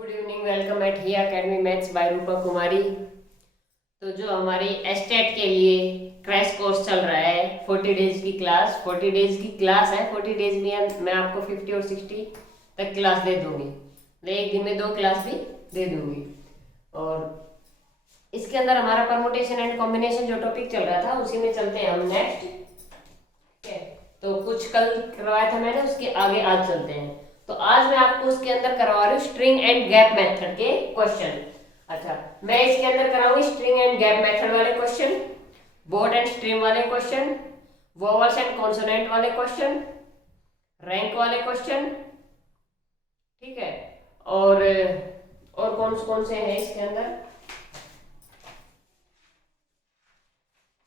Good evening, welcome at ही academy maths by Rupa Kumari. तो जो हमारी एस्टेट के लिए क्रैश कोर्स चल रहा है 40 डेज की क्लास, 40 डेज की क्लास है। 40 डेज में मैं आपको 50 और 60 तक क्लास दे दूंगी। मैं एक दिन में 2 क्लास भी दे दूंगी। और इसके अंदर हमारा परमुटेशन एंड कॉम्बिनेशन जो टॉपिक चल रहा था उसी में चलते हैं हम नेक्स्ट। ठीक है, तो कुछ कल करवाया था मैंने, उसके आगे आज चलते हैं। तो आज मैं आपको उसके अंदर करवा रही हूँ स्ट्रिंग एंड गैप मेथड के क्वेश्चन। अच्छा, मैं इसके अंदर कराऊंगी स्ट्रिंग एंड गैप मेथड वाले क्वेश्चन, बोर्ड एंड स्ट्रीम वाले क्वेश्चन, वोवल्स एंड कॉन्सोनेंट वाले क्वेश्चन, रैंक वाले क्वेश्चन। ठीक है, और कौन से हैं इसके अंदर,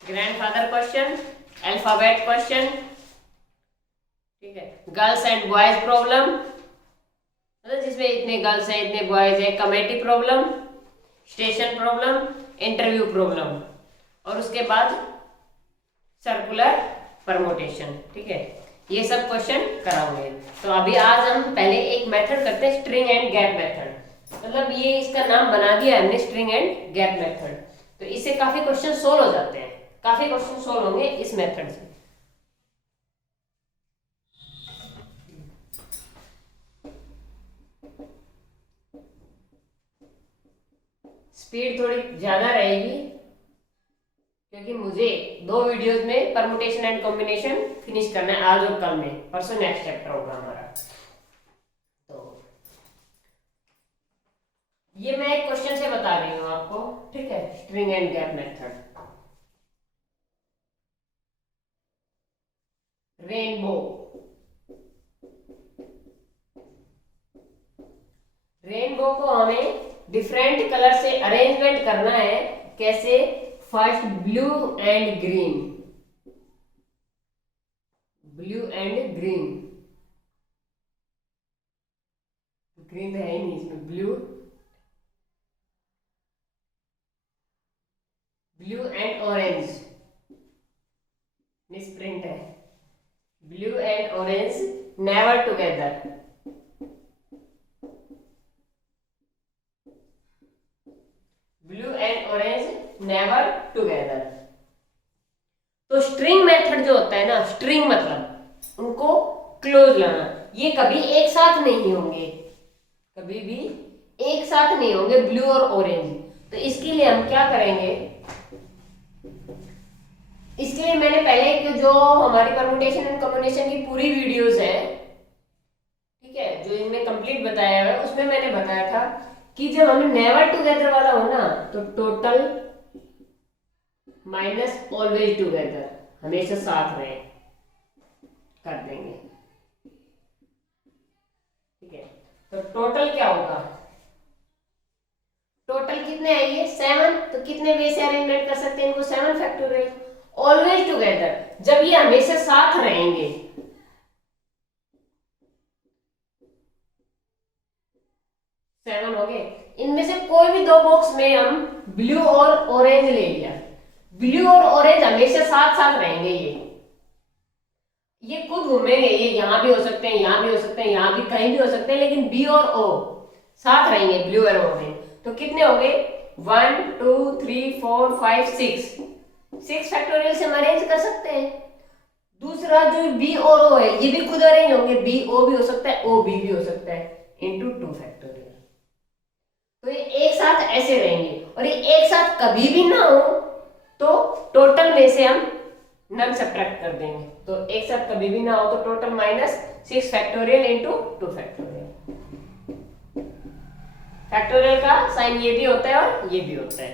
ग्रैंडफादर क्वेश्चन, अल्फाबेट क्वेश्चन। ठीक है, गर्ल्स एंड बॉयज प्रॉब्लम, मतलब जिसमें इतने गर्ल्स हैं इतने बॉयज हैं, committee problem, station problem, interview problem, और उसके बाद सर्कुलर परमुटेशन। ठीक है, ये सब क्वेश्चन कराओगे। तो अभी आज हम पहले एक मेथड करते हैं, स्ट्रिंग एंड गैप मेथड। मतलब ये इसका नाम बना दिया हमने, स्ट्रिंग एंड गैप मेथड। तो इससे काफी क्वेश्चन सोल्व हो जाते हैं, काफी क्वेश्चन सोल्व होंगे इस मेथड से। स्पीड थोड़ी ज्यादा रहेगी क्योंकि मुझे 2 वीडियोस में परमुटेशन एंड कॉम्बिनेशन फिनिश करना है, आज और कल में। परसों नेक्स्ट चैप्टर होगा हमारा। तो ये मैं एक क्वेश्चन से बता रही हूँ आपको। ठीक है, string and gap method. Rainbow, rainbow को हमें डिफरेंट कलर से अरेंजमेंट करना है। कैसे? First blue and green, blue and green, green है ही नहीं इसमें, blue, blue and orange, misprint है, blue and orange never together, blue and orange never together. तो स्ट्रिंग मेथड जो होता है ना, स्ट्रिंग मतलब उनको क्लोज लाना, ये कभी एक साथ नहीं होंगे, कभी भी एक साथ नहीं होंगे ब्लू और ऑरेंज। तो इसके लिए हम क्या करेंगे, इसके लिए मैंने पहले जो हमारी परमुटेशन एंड कॉम्बिनेशन की पूरी वीडियोस है, ठीक है, जो इनमें कंप्लीट बताया हुआ है, उसमें मैंने बताया था कि जब हमें नेवर टुगेदर वाला हो ना, तो टोटल माइनस ऑलवेज टुगेदर, हमेशा साथ रहे, कर देंगे। ठीक है, तो टोटल क्या होगा, टोटल कितने आएंगे 7। तो कितने वे से अरेंजमेंट कर सकते हैं इनको, 7 फैक्टोरियल। ऑलवेज टुगेदर, जब ये हमेशा साथ रहेंगे, सेवन हो गए। इनमें से कोई भी 2 बॉक्स में हम ब्लू और ऑरेंज ले लिया, ब्लू और ऑरेंज हमेशा साथ साथ रहेंगे। ये खुद घूमेंगे, ये यहां भी हो सकते हैं, यहां भी हो सकते हैं, यहां भी, कहीं भी हो सकते हैं, लेकिन बी और ओ साथ रहेंगे, ब्लू और ऑरेंज। तो कितने हो गए, 1 2 3 4 5 6 फैक्टोरियल से हम अरेंज कर सकते हैं। दूसरा जो बी और ओ है, ये भी खुद अरेंज होंगे, बी ओ भी हो सकता है, ओ बी भी हो सकता है, इंटू 2 फैक्टोरियल। तो ये एक साथ ऐसे रहेंगे, और ये एक साथ कभी भी ना हो तो टोटल में से हम नन सब्ट्रैक्ट कर देंगे। तो एक साथ कभी भी ना हो तो total minus 6 factorial into 2 factorial. Factorial का साइन ये भी होता है और ये भी होता है।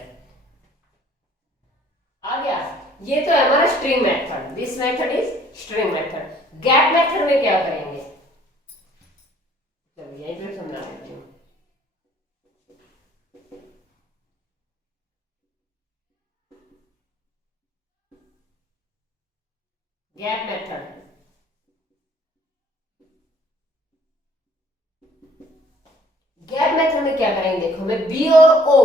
आ गया, ये तो है हमारा string method. This method is string method. Gap method में क्या करेंगे, चलिए यहीं पे समझा देती हूँ। गैप मेथड, गैप मेथड में क्या करेंगे, देखो हमें बी और ओ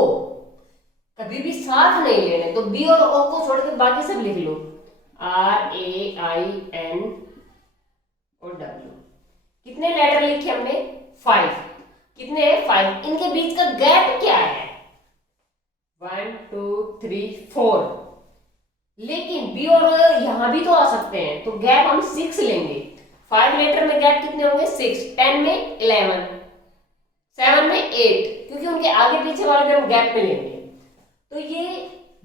कभी भी साथ नहीं लेने, तो बी और ओ को छोड़ के बाकी सब लिख लो, आर ए आई एन और डब्ल्यू। कितने लेटर लिखे हमने, 5। कितने हैं 5, इनके बीच का गैप क्या है 1 2 3 4, लेकिन बी और ओ यहां भी तो आ सकते हैं, तो गैप हम 6 लेंगे। 5 लेटर में गैप कितने होंगे 6, 10 में 11, 7 में 8, क्योंकि उनके आगे पीछे वाले भी हम गैप में लेंगे। तो ये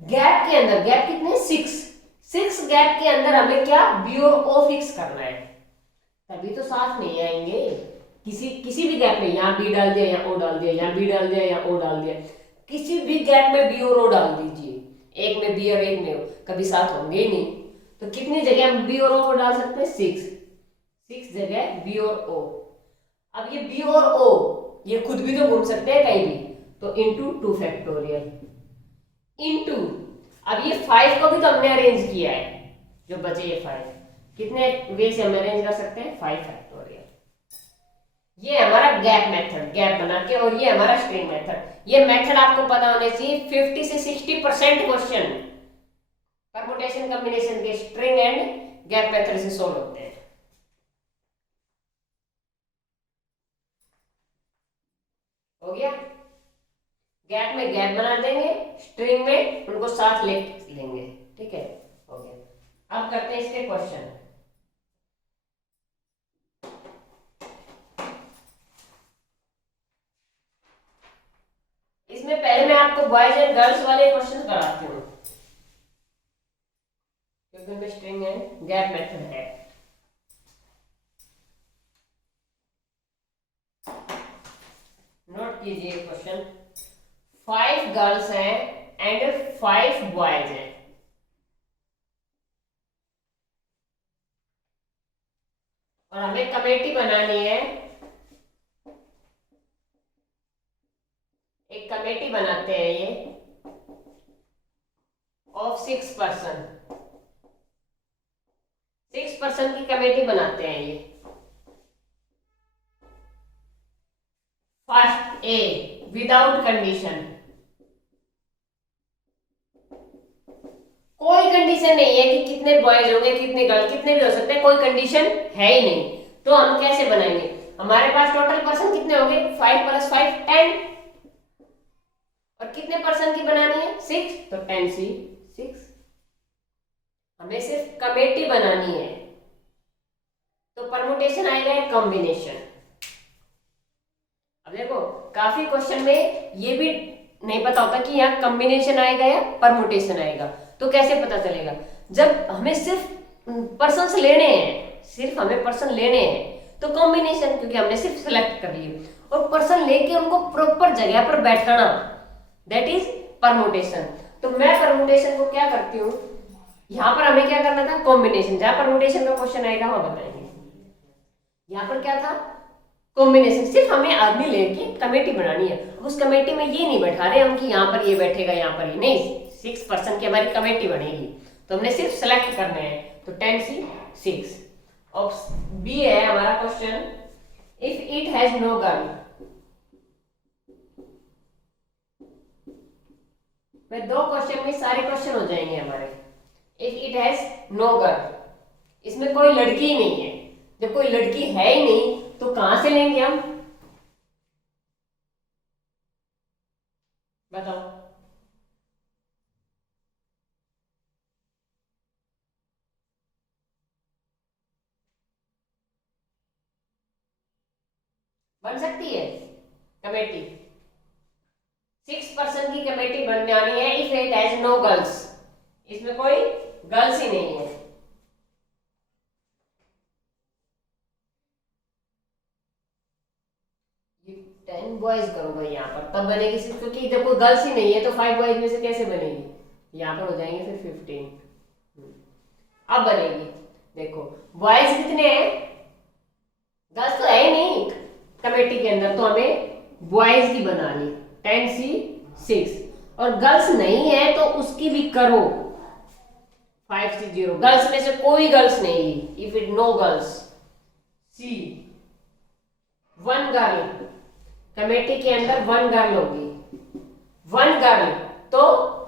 गैप के अंदर गैप कितने 6 गैप के अंदर हमें क्या बी और ओ फिक्स करना है, तभी तो साथ नहीं आएंगे। किसी भी गैप में, यहाँ बी डाल दिया यहाँ ओ डाल दिया, यहाँ बी डाल दिया यहाँ ओ डाल दिया, किसी भी गैप में बी और ओ डाल दीजिए, एक में बी और एक में ओ, कभी साथ होंगे ही नहीं। तो कितनी जगह हम बी और ओ को डाल सकते हैं 6 जगह बी और ओ। अब ये बी और ओ ये खुद भी तो घूम सकते हैं कहीं भी, तो इंटू 2 फैक्टोरियल इंटू, अब ये 5 को भी तो हमने अरेंज किया है, जो बचे ये 5 कितने वे से हम अरेंज कर सकते हैं 5 फैक्टोरियल। ये हमारा गैप मेथड, गैप बना के, और ये हमारा स्ट्रिंग मेथड। ये मेथड आपको पता होने चाहिए, 50 से 60% क्वेश्चन परमुटेशन कॉम्बिनेशन के स्ट्रिंग एंड गैप मेथड से सोल्व होते हैं। हो गया, गैप में गैप बना देंगे, स्ट्रिंग में उनको साथ ले लेंगे, ठीक है, हो गया। अब करते हैं इसके क्वेश्चन। इसमें पहले मैं आपको बॉयज एंड गर्ल्स वाले क्वेश्चन कराती हूँ, क्योंकि उनमें स्ट्रिंग एंड गैप मेथड है। नोट कीजिए क्वेश्चन, 5 गर्ल्स हैं एंड 5 बॉयज हैं, और हमें कमेटी बनानी है। एक कमेटी बनाते हैं ये ऑफ 6 पर्सन की कमेटी बनाते हैं ये। फर्स्ट ए, विदाउट कंडीशन, कोई कंडीशन नहीं है कि कितने बॉयज होंगे कितने गर्ल, कितने भी हो सकते हैं, कोई कंडीशन है ही नहीं। तो हम कैसे बनाएंगे, हमारे पास टोटल पर्सन कितने होंगे 5 + 5 10, और कितने पर्सन की बनानी है 6, तो 10C 6। हमें सिर्फ कमेटी बनानी है, तो परमुटेशन आएगा या कॉम्बिनेशन। अब देखो काफी क्वेश्चन में ये भी नहीं पता होता कि यहाँ कॉम्बिनेशन आएगा या परमुटेशन आएगा, तो कैसे पता चलेगा, जब हमें सिर्फ पर्सन्स लेने हैं, सिर्फ हमें पर्सन लेने हैं, तो कॉम्बिनेशन, क्योंकि हमने सिर्फ सिलेक्ट कर लिए, और पर्सन लेके उनको प्रॉपर जगह पर बैठाना, दैट इज परमुटेशन। तो मैं परमुटेशन को क्या करती हूँ, यहाँ पर हमें क्या करना था कॉम्बिनेशन, जहां परमुटेशन का क्वेश्चन आएगा वहां बताएंगे। यहाँ पर क्या था कॉम्बिनेशन, सिर्फ हमें आदमी लेके कमेटी बनानी है। उस कमेटी में ये नहीं बैठा रहे हम कि यहाँ पर ये बैठेगा यहाँ पर ये नहीं, 6 पर्सन की हमारी कमेटी बनेगी, तो हमने सिर्फ सेलेक्ट करने हैं, तो 10C 6। ऑप्शन बी है हमारा question, if it has no girl. मैं 2 क्वेश्चन में सारे क्वेश्चन हो जाएंगे हमारे। If it has no girl, इसमें कोई लड़की ही नहीं है, जब कोई लड़की है ही नहीं तो कहां से लेंगे हम, बताओ। बन सकती है कमेटी, 6 पर्सन की कमेटी बनानी है, if it has no girls, इसमें कोई गर्ल्स ही नहीं है। ये 10 बॉयज करो भाई यहाँ पर, तब बनेगी सिर्फ, क्योंकि जब कोई गर्ल्स ही नहीं है तो 5 बॉयज में से कैसे बनेगी, यहाँ पर हो जाएंगे फिर 15। अब बनेगी, देखो बॉयज कितने हैं, गर्ल्स तो है ही नहीं कमेटी के अंदर, तो हमें बॉयज की बनानी 10C 6, और गर्ल्स नहीं है तो उसकी भी करो 5C 0। गर्ल्स में से कोई गर्ल्स नहीं, if it no girls, C 1 girl, committee के अंदर 1 गर्ल होगी, 1 गर्ल तो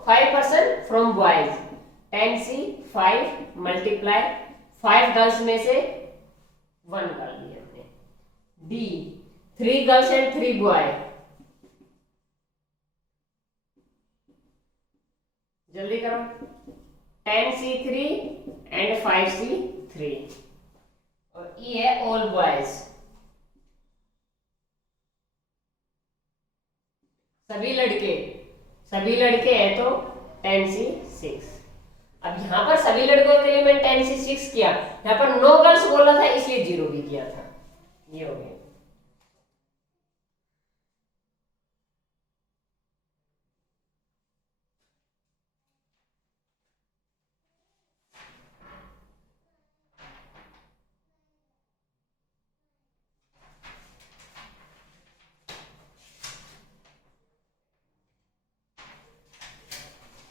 5 person from boys, 10C 5 × 5 girls में से 1 गर्ल ली हमने। D 3 girls and 3 boy. जल्दी करो। 10C3 एंड 5C3 और ई है ऑल बॉयज, सभी लड़के, सभी लड़के हैं तो 10C6। अब यहां पर सभी लड़कों के लिए मैंने 10C6 किया, यहां पर 9 गर्ल्स बोला था इसलिए 0 भी किया था। ये हो गया।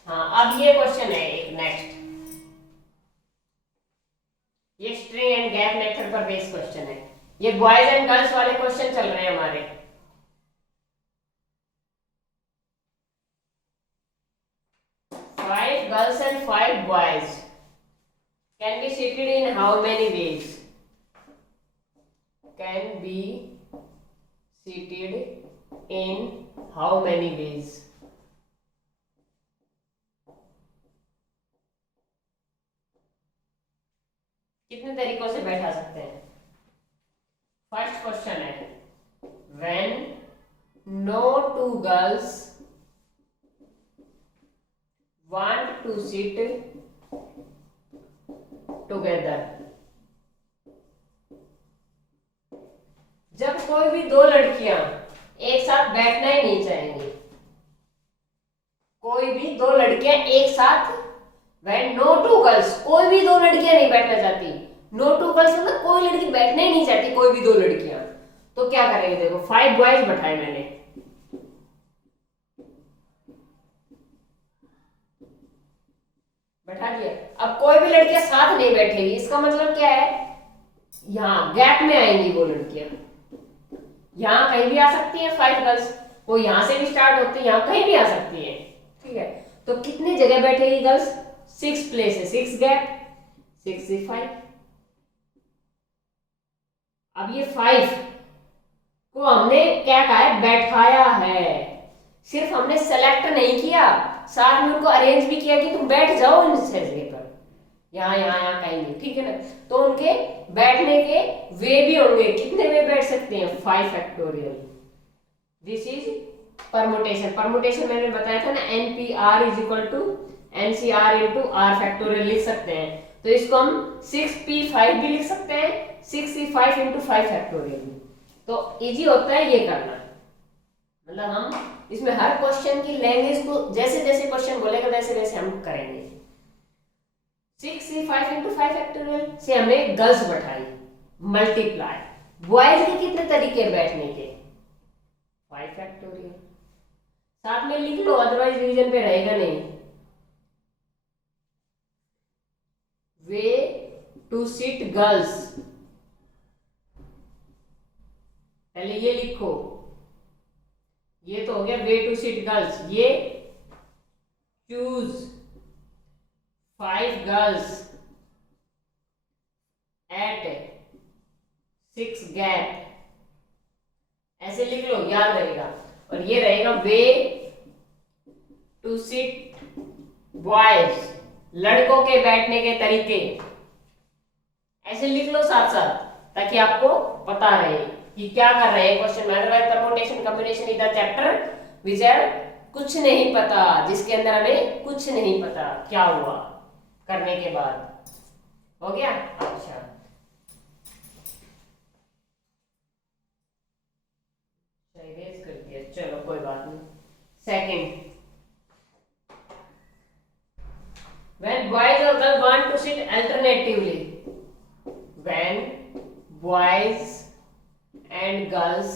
हाँ, अब ये क्वेश्चन है एक नेक्स्ट, ये स्ट्रिंग एंड गैप मेथड पर बेस्ड क्वेश्चन है। ये बॉयज एंड गर्ल्स वाले क्वेश्चन चल रहे हैं हमारे। Five girls and 5 boys can be seated in how many ways? Can be seated in how many ways? कितने तरीकों से बैठा सकते हैं? फर्स्ट क्वेश्चन है, when no two girls want to sit together, जब कोई भी दो लड़कियां एक साथ बैठना ही नहीं चाहेंगी, कोई भी दो लड़कियां एक साथ, when no two girls, कोई भी दो लड़कियां नहीं बैठना चाहती, no two girls मतलब कोई लड़की बैठना ही नहीं चाहती, कोई भी दो लड़कियां, तो क्या करेंगे? देखो 5 बॉयज बैठाए मैंने, बैठा दिया। अब कोई भी लड़कियां साथ नहीं बैठेगी, इसका मतलब क्या है? यहाँ गैप में आएंगी वो लड़कियां, यहाँ कहीं भी आ सकती है 5 गर्ल्स, वो यहाँ से भी स्टार्ट होती है, यहाँ कहीं भी आ सकती है, ठीक है। तो कितनी जगह बैठेगी गर्ल्स? 6 प्लेसेस, 6 गैप, 6 से 5। अब ये 5 को हमने क्या कहा है? बैठाया है, सिर्फ हमने सेलेक्ट नहीं किया, साथ में उनको अरेंज भी किया कि तुम बैठ जाओ इन जगह पर, यहाँ यहाँ यहाँ कहीं, ठीक है ना। तो उनके बैठने के वे भी होंगे, कितने वे बैठ सकते हैं? 5 factorial. This is permutation. Permutation मैंने बताया था ना, NPR is equal to NCR into R factorial लिख सकते हैं। तो इसको हम 6P5 भी लिख सकते हैं, 6C5 इंटू 5 फैक्टोरियल। तो इजी होता है ये करना, मतलब हम इसमें हर क्वेश्चन की लैंग्वेज को जैसे जैसे क्वेश्चन बोलेगा वैसे वैसे हम करेंगे। 6C5 इंटू 5 फैक्टोरियल से हमने गर्ल्स बैठाई, मल्टीप्लाई, बॉयज के कितने तरीके बैठने के? 5 फैक्टोरियल। साथ में लिख लो, अदरवाइज रिवीजन पे रहेगा नहीं। वे टू सिट गर्ल्स, पहले ये लिखो, ये तो हो गया वे टू सिट गर्ल्स। ये चूज 5 गर्ल्स एट 6 गैप, ऐसे लिख लो, याद रहेगा। और ये रहेगा वे टू सिट बॉयज, लड़कों के बैठने के तरीके, ऐसे लिख लो साथ साथ, ताकि आपको पता रहे कि क्या कर रहे हैं क्वेश्चन में। Otherwise permutation combination is the chapter which are कुछ नहीं पता, जिसके अंदर हमें कुछ नहीं पता क्या हुआ करने के बाद। हो गया? अच्छा, इरेज कर दिया, चलो कोई बात नहीं। Second, when boys or girls want to sit alternatively, when boys and girls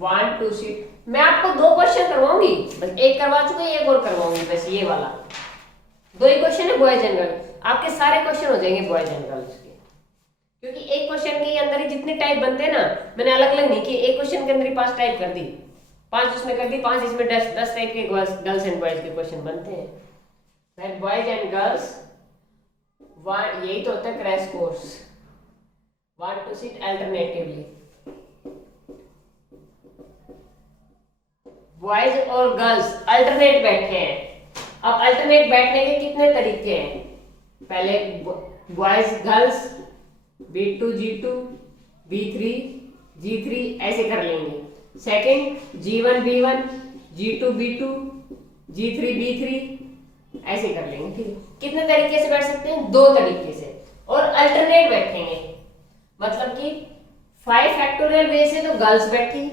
want to sit, मैं आपको 2 क्वेश्चन करवाऊंगी, बस एक करवा चुके, एक और करवाऊंगी, बस ये वाला 2 ही क्वेश्चन है बॉयज एंड गर्ल्स। आपके सारे क्वेश्चन हो जाएंगे बॉयज एंड गर्ल्स के, क्योंकि एक क्वेश्चन के अंदर ही जितने टाइप बनते हैं ना, मैंने अलग अलग नहीं किए, एक क्वेश्चन के अंदर ही 5 टाइप कर दी, 5 उसमें कर दी, 5 इसमें 10 टाइप के गर्ल्स एंड बॉयज के क्वेश्चन बनते हैं। When boys and girls want, यही तो होता है crash course, want to sit alternatively, boys और गर्ल्स अल्टरनेट बैठे हैं। अब अल्टरनेट बैठने के कितने तरीके हैं? पहले boys girls B2 G2 B3 G3 ऐसे कर लेंगे। Second G1 B1 G2 B2 G3 B3 ऐसे कर लेंगे। ठीक है, कितने तरीके से बैठ सकते हैं? दो तरीके से। और अल्टरनेट बैठेंगे मतलब कि 5 फैक्टोरियल वे से तो गर्ल्स बैठी,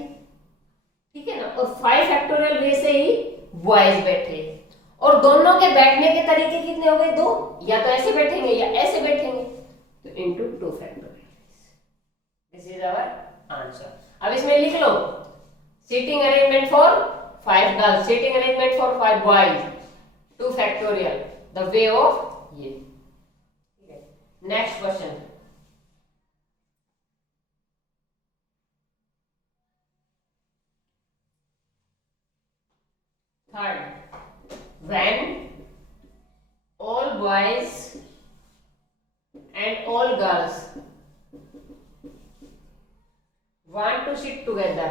ठीक है ना, और 5 फैक्टोरियल वे से ही बॉयज बैठे। और दोनों के बैठने के तरीके कितने हो गए? दो, या तो ऐसे बैठेंगे या ऐसे बैठेंगे, तो into 2 factorial. This is our answer. अब इसमें लिख लो seating arrangement for 5 girls, seating arrangement for 5 boys, 2 factorial, the way of ये। ठीक है, next question. Third, when all boys and all girls want to sit together,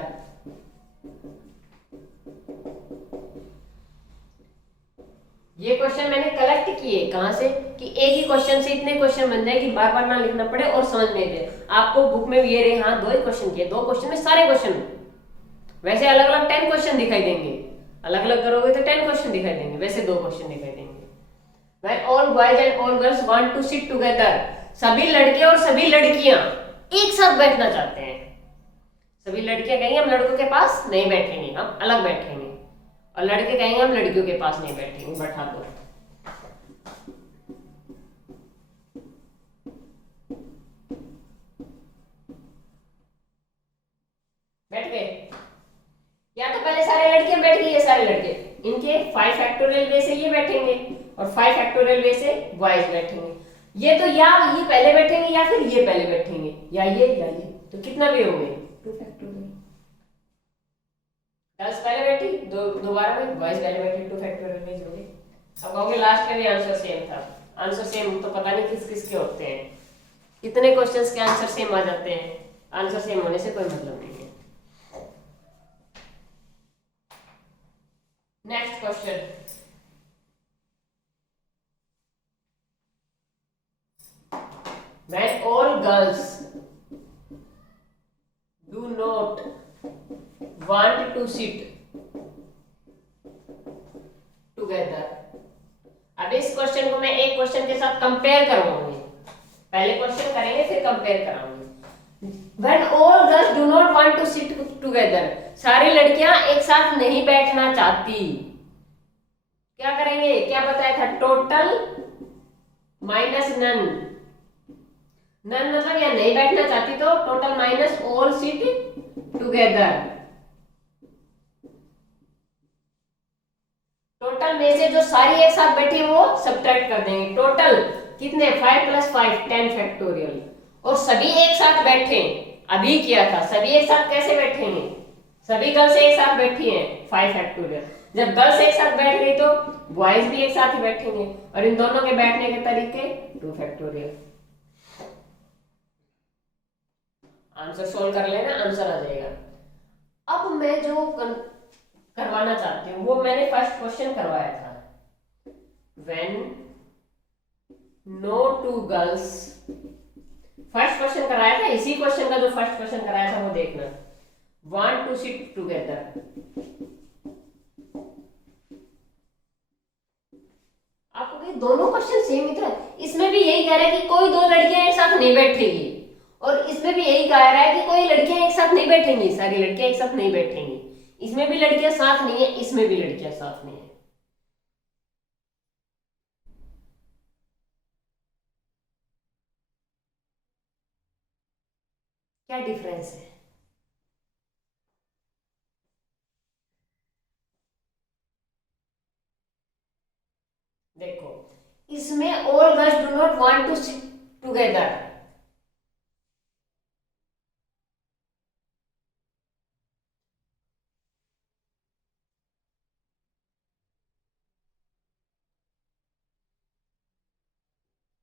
ये question मैंने collect किए कहां से कि एक ही क्वेश्चन से इतने क्वेश्चन बन जाए कि बार बार ना लिखना पड़े और समझ में दे। आपको बुक में भी ये रहे, हाँ 2 ही क्वेश्चन किए, 2 क्वेश्चन में सारे क्वेश्चन। वैसे अलग अलग 10 क्वेश्चन दिखाई देंगे, अलग अलग करोगे तो 10 क्वेश्चन दिखाई देंगे, वैसे 2 क्वेश्चन दिखाई देंगे। When all boys and all girls want to sit together, सभी लड़के और सभी लड़कियां एक साथ बैठना चाहते हैं। सभी लड़कियां कहेंगे हम लड़कों के पास नहीं बैठेंगे, हम अलग बैठेंगे, और लड़के कहेंगे हम लड़कियों के पास नहीं बैठेंगे, बैठा दो। बैठ गए? या तो पहले सारे लड़कियां बैठ गई, ये सारे लड़के, इनके 5 फैक्टोरियल वे से ये बैठेंगे और 5 फैक्टोरियल वे से बॉयज बैठेंगे। ये तो या ये पहले बैठेंगे या फिर ये पहले बैठेंगे, या ये या ये, तो कितना वे हो गए? 2 फैक्टोरियल। गर्ल्स पहले बैठी, दोबारा में बॉयज पहले बैठे, 2 फैक्टोरियल वे हो गए। अब कहोगे लास्ट में भी आंसर सेम था। आंसर सेम तो पता नहीं किस किस के होते हैं, कितने क्वेश्चंस के आंसर सेम आ जाते हैं। आंसर सेम होने से कोई मतलब नहीं है। Next question. When all girls do not want to sit together, अब इस क्वेश्चन को मैं एक क्वेश्चन के साथ कंपेयर करवाऊंगी। पहले क्वेश्चन करेंगे फिर compare कराऊंगी। When all girls do not want to sit together, सारी लड़कियां एक साथ नहीं बैठना चाहती, क्या करेंगे? क्या बताया था? Total minus none. नन मतलब या नहीं बैठना चाहती तो total minus all sit together. Total में से जो सारी एक साथ बैठी वो सब्ट्रैक्ट कर देंगे। टोटल कितने? 5 + 5 10 फैक्टोरियल। और सभी एक साथ बैठे, अभी किया था, सभी एक साथ कैसे बैठेंगे? सभी गर्ल्स एक साथ बैठी हैं 5 फैक्टोरियल। जब गर्ल्स एक साथ बैठ गई तो बॉयज भी एक साथ ही बैठेंगे, और इन दोनों के बैठने के तरीके 2 फैक्टोरियल। आंसर सोल्व कर लेना, आंसर आ जाएगा। अब मैं जो करवाना चाहती हूँ वो मैंने फर्स्ट क्वेश्चन करवाया था। When no two girls, first question कराया था, इसी क्वेश्चन का जो फर्स्ट क्वेश्चन कराया था वो देखना। Want to sit together, आपको दोनों क्वेश्चन सेम ही था। इसमें भी यही कह रहा है कि कोई 2 लड़कियां एक साथ नहीं बैठेगी, और इसमें भी यही कह रहा है कि कोई लड़कियां एक साथ नहीं बैठेंगी, सारी लड़कियां एक साथ नहीं बैठेंगी। इसमें भी लड़कियां साथ नहीं है, इसमें भी लड़कियां साथ नहीं है। क्या डिफरेंस है? देखो, इसमें all girls do not want to sit together,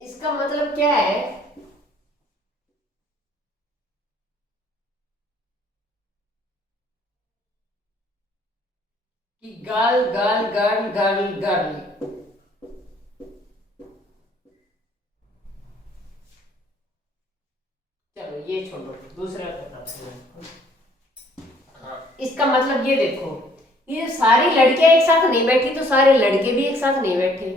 इसका मतलब क्या है? कि girl girl girl girl girl. चलो ये छोड़ो, दूसरा बताते हैं। हाँ, इसका मतलब ये देखो, ये सारी लड़कियां एक साथ नहीं बैठी तो सारे लड़के भी एक साथ नहीं बैठे,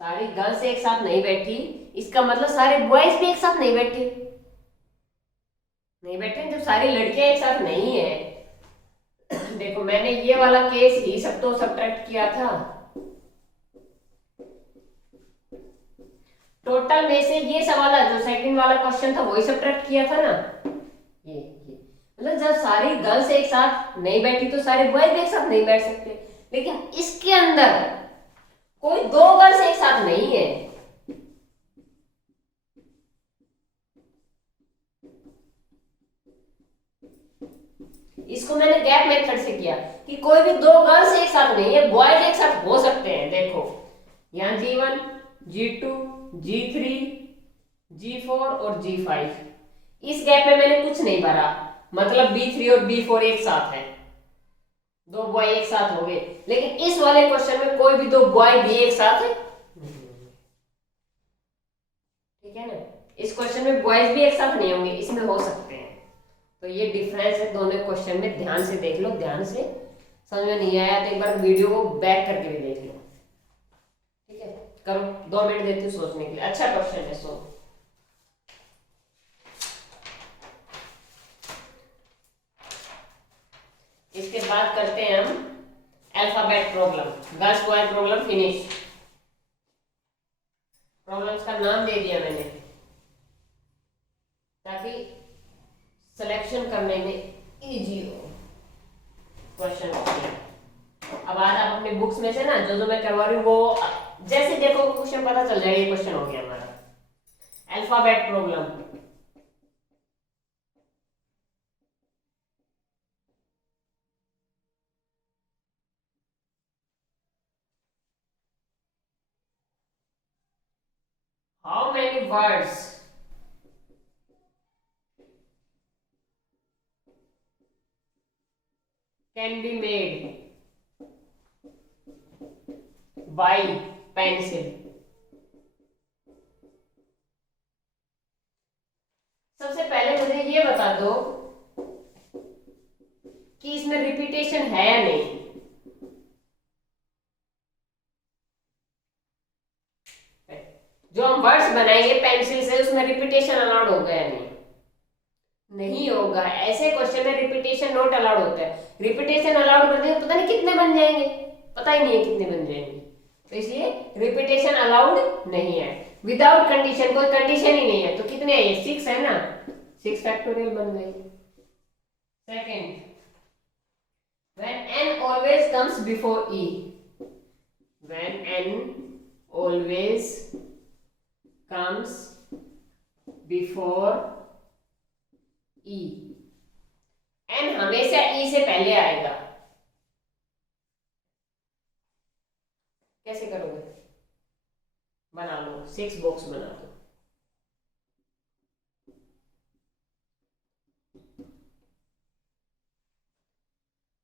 सारी गर्ल्स एक साथ नहीं बैठी, इसका मतलब सारे बॉयज भी एक साथ नहीं बैठे, नहीं बैठे जब सारी लड़कियां एक साथ नहीं है। देखो मैंने ये वाला केस ही सब तो सब्ट्रैक्ट किया था, टोटल में से ये सवाल जो सेकंड वाला क्वेश्चन था वही सब्ट्रैक्ट किया था ना। ये मतलब जब सारी गर्ल्स एक साथ नहीं बैठी तो सारे बॉयज भी एक साथ नहीं बैठ सकते, लेकिन इसके अंदर कोई दो गर्ल्स एक साथ नहीं है। इसको मैंने गैप मेथड से किया कि कोई भी दो गर्ल्स एक साथ नहीं है, बॉयज एक साथ हो सकते हैं। देखो यहाँ G1, G2, G3, G4 और G5, इस गैप में मैंने कुछ नहीं भरा, मतलब B3 और B4 एक साथ है, दो बॉय एक साथ हो गए। लेकिन इस वाले क्वेश्चन में कोई भी दो बॉय भी एक साथ है, ठीक है ना। इस क्वेश्चन में बॉयज भी एक साथ नहीं होंगे, इसमें हो सकते हैं। तो ये डिफरेंस है दोनों क्वेश्चन में, ध्यान से देख लो, ध्यान से, समझ में नहीं आया तो एक बार वीडियो को बैक करके भी देख लो, ठीक है। करो, 2 मिनट देती हूँ सोचने के लिए, अच्छा क्वेश्चन है, सो इसके बाद करते हैं हम alphabet problem, girls boy problem finish. Problems का नाम दे दिया मैंने ताकि सिलेक्शन करने में इजी हो क्वेश्चन। अब आज आप अपने बुक्स में से ना जो जो मैं करवा रही हूँ वो जैसे देखो क्वेश्चन पता चल जाएगा, ये क्वेश्चन हो गया हमारा alphabet problem. How many words can be made by pencil? सबसे पहले मुझे ये बता दो कि इसमें रिपीटेशन है या नहीं। जो हम वर्ड्स बनाएंगे पेंसिल से उसमें रिपीटेशन अलाउड होगा या नहीं? नहीं होगा। ऐसे क्वेश्चन में रिपीटेशन नॉट अलाउड होता है। रिपीटेशन अलाउड कर दिया पता नहीं कितने बन जाएंगे, पता ही नहीं है कितने बन जाएंगे, तो इसलिए रिपीटेशन अलाउड नहीं है। विदाउट कंडीशन, कोई कंडीशन ही नहीं है, तो कितने है? 6 है ना, 6 फैक्टोरियल बन गई। Second, when n always comes before e, when n always comes before e, n हमेशा e से पहले आएगा। कैसे करोगे? बना लो, 6 बॉक्स बना दो।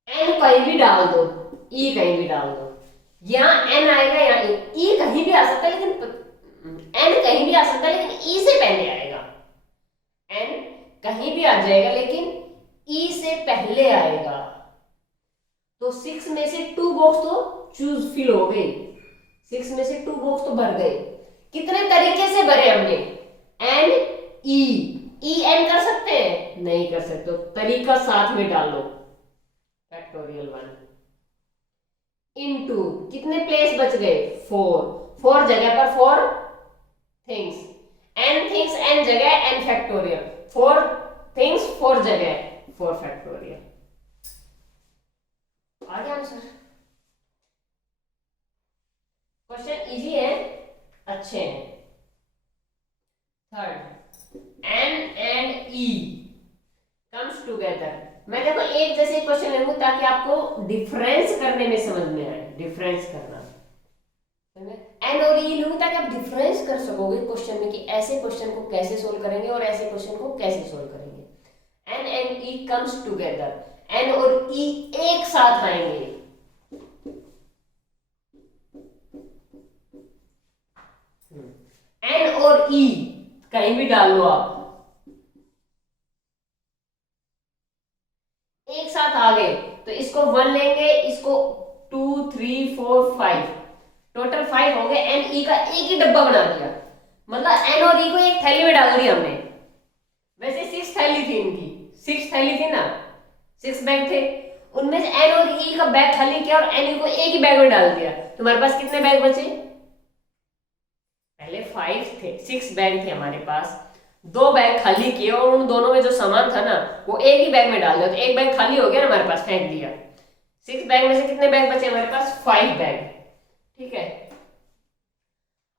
n कहीं भी डाल दो, e कहीं भी डाल दो, यहाँ n आएगा, यहाँ e कहीं भी आ सकता है, लेकिन n कहीं भी आ सकता है लेकिन e से पहले आएगा। n कहीं भी आ जाएगा लेकिन e से पहले आएगा। तो 6 में से 2 बॉक्स तो चूज फिल हो गई, 6 में से 2 बॉक्स तो भर गए। कितने तरीके से भरे हमने? n e, e n कर सकते हैं? नहीं कर सकते, तो तरीका साथ में डाल लो, फैक्टोरियल 1 इनटू कितने प्लेस बच गए? 4 जगह पर 4 थिंग्स, n थिंग्स n जगह n फैक्टोरियल, 4 थिंग्स 4 जगह 4 फैक्टोरियल। आ गया आंसर। क्वेश्चन इजी है, अच्छे हैं। Third, n and e comes together। मैं देखो एक जैसे क्वेश्चन लेंगे ताकि आपको डिफरेंस करने में समझ में आए, डिफरेंस करना। n और e लूंगी ताकि आप डिफरेंस कर सकोगे क्वेश्चन में कि ऐसे क्वेश्चन को कैसे सोल्व करेंगे और ऐसे क्वेश्चन को कैसे सोल्व करेंगे। n and e comes together, N और ई एक साथ आएंगे। एन और ई कहीं भी डाल लो आप, एक साथ आ गए तो इसको 1 लेंगे, इसको 2 3 4 5, टोटल 5 हो गए। एन ई का एक ही डब्बा बना दिया, मतलब एन और ई को एक थैली में डाल दिया हमने। वैसे 6 थैली थी इनकी, 6 थैली थी ना, 6 बैग थे, उनमें से एन और ई का बैग खाली किया और एन ई को एक ही बैग में डाल दिया। तुम्हारे पास कितने बैग बचे? पहले 5 थे, 6 बैग थे हमारे पास, 2 बैग खाली किए और उन दोनों में जो सामान था ना वो एक ही बैग में डाल दिया, तो एक बैग खाली हो गया ना हमारे पास, फेंक दिया। 6 बैग में से कितने बैग बचे हमारे पास? 5 बैग। ठीक है,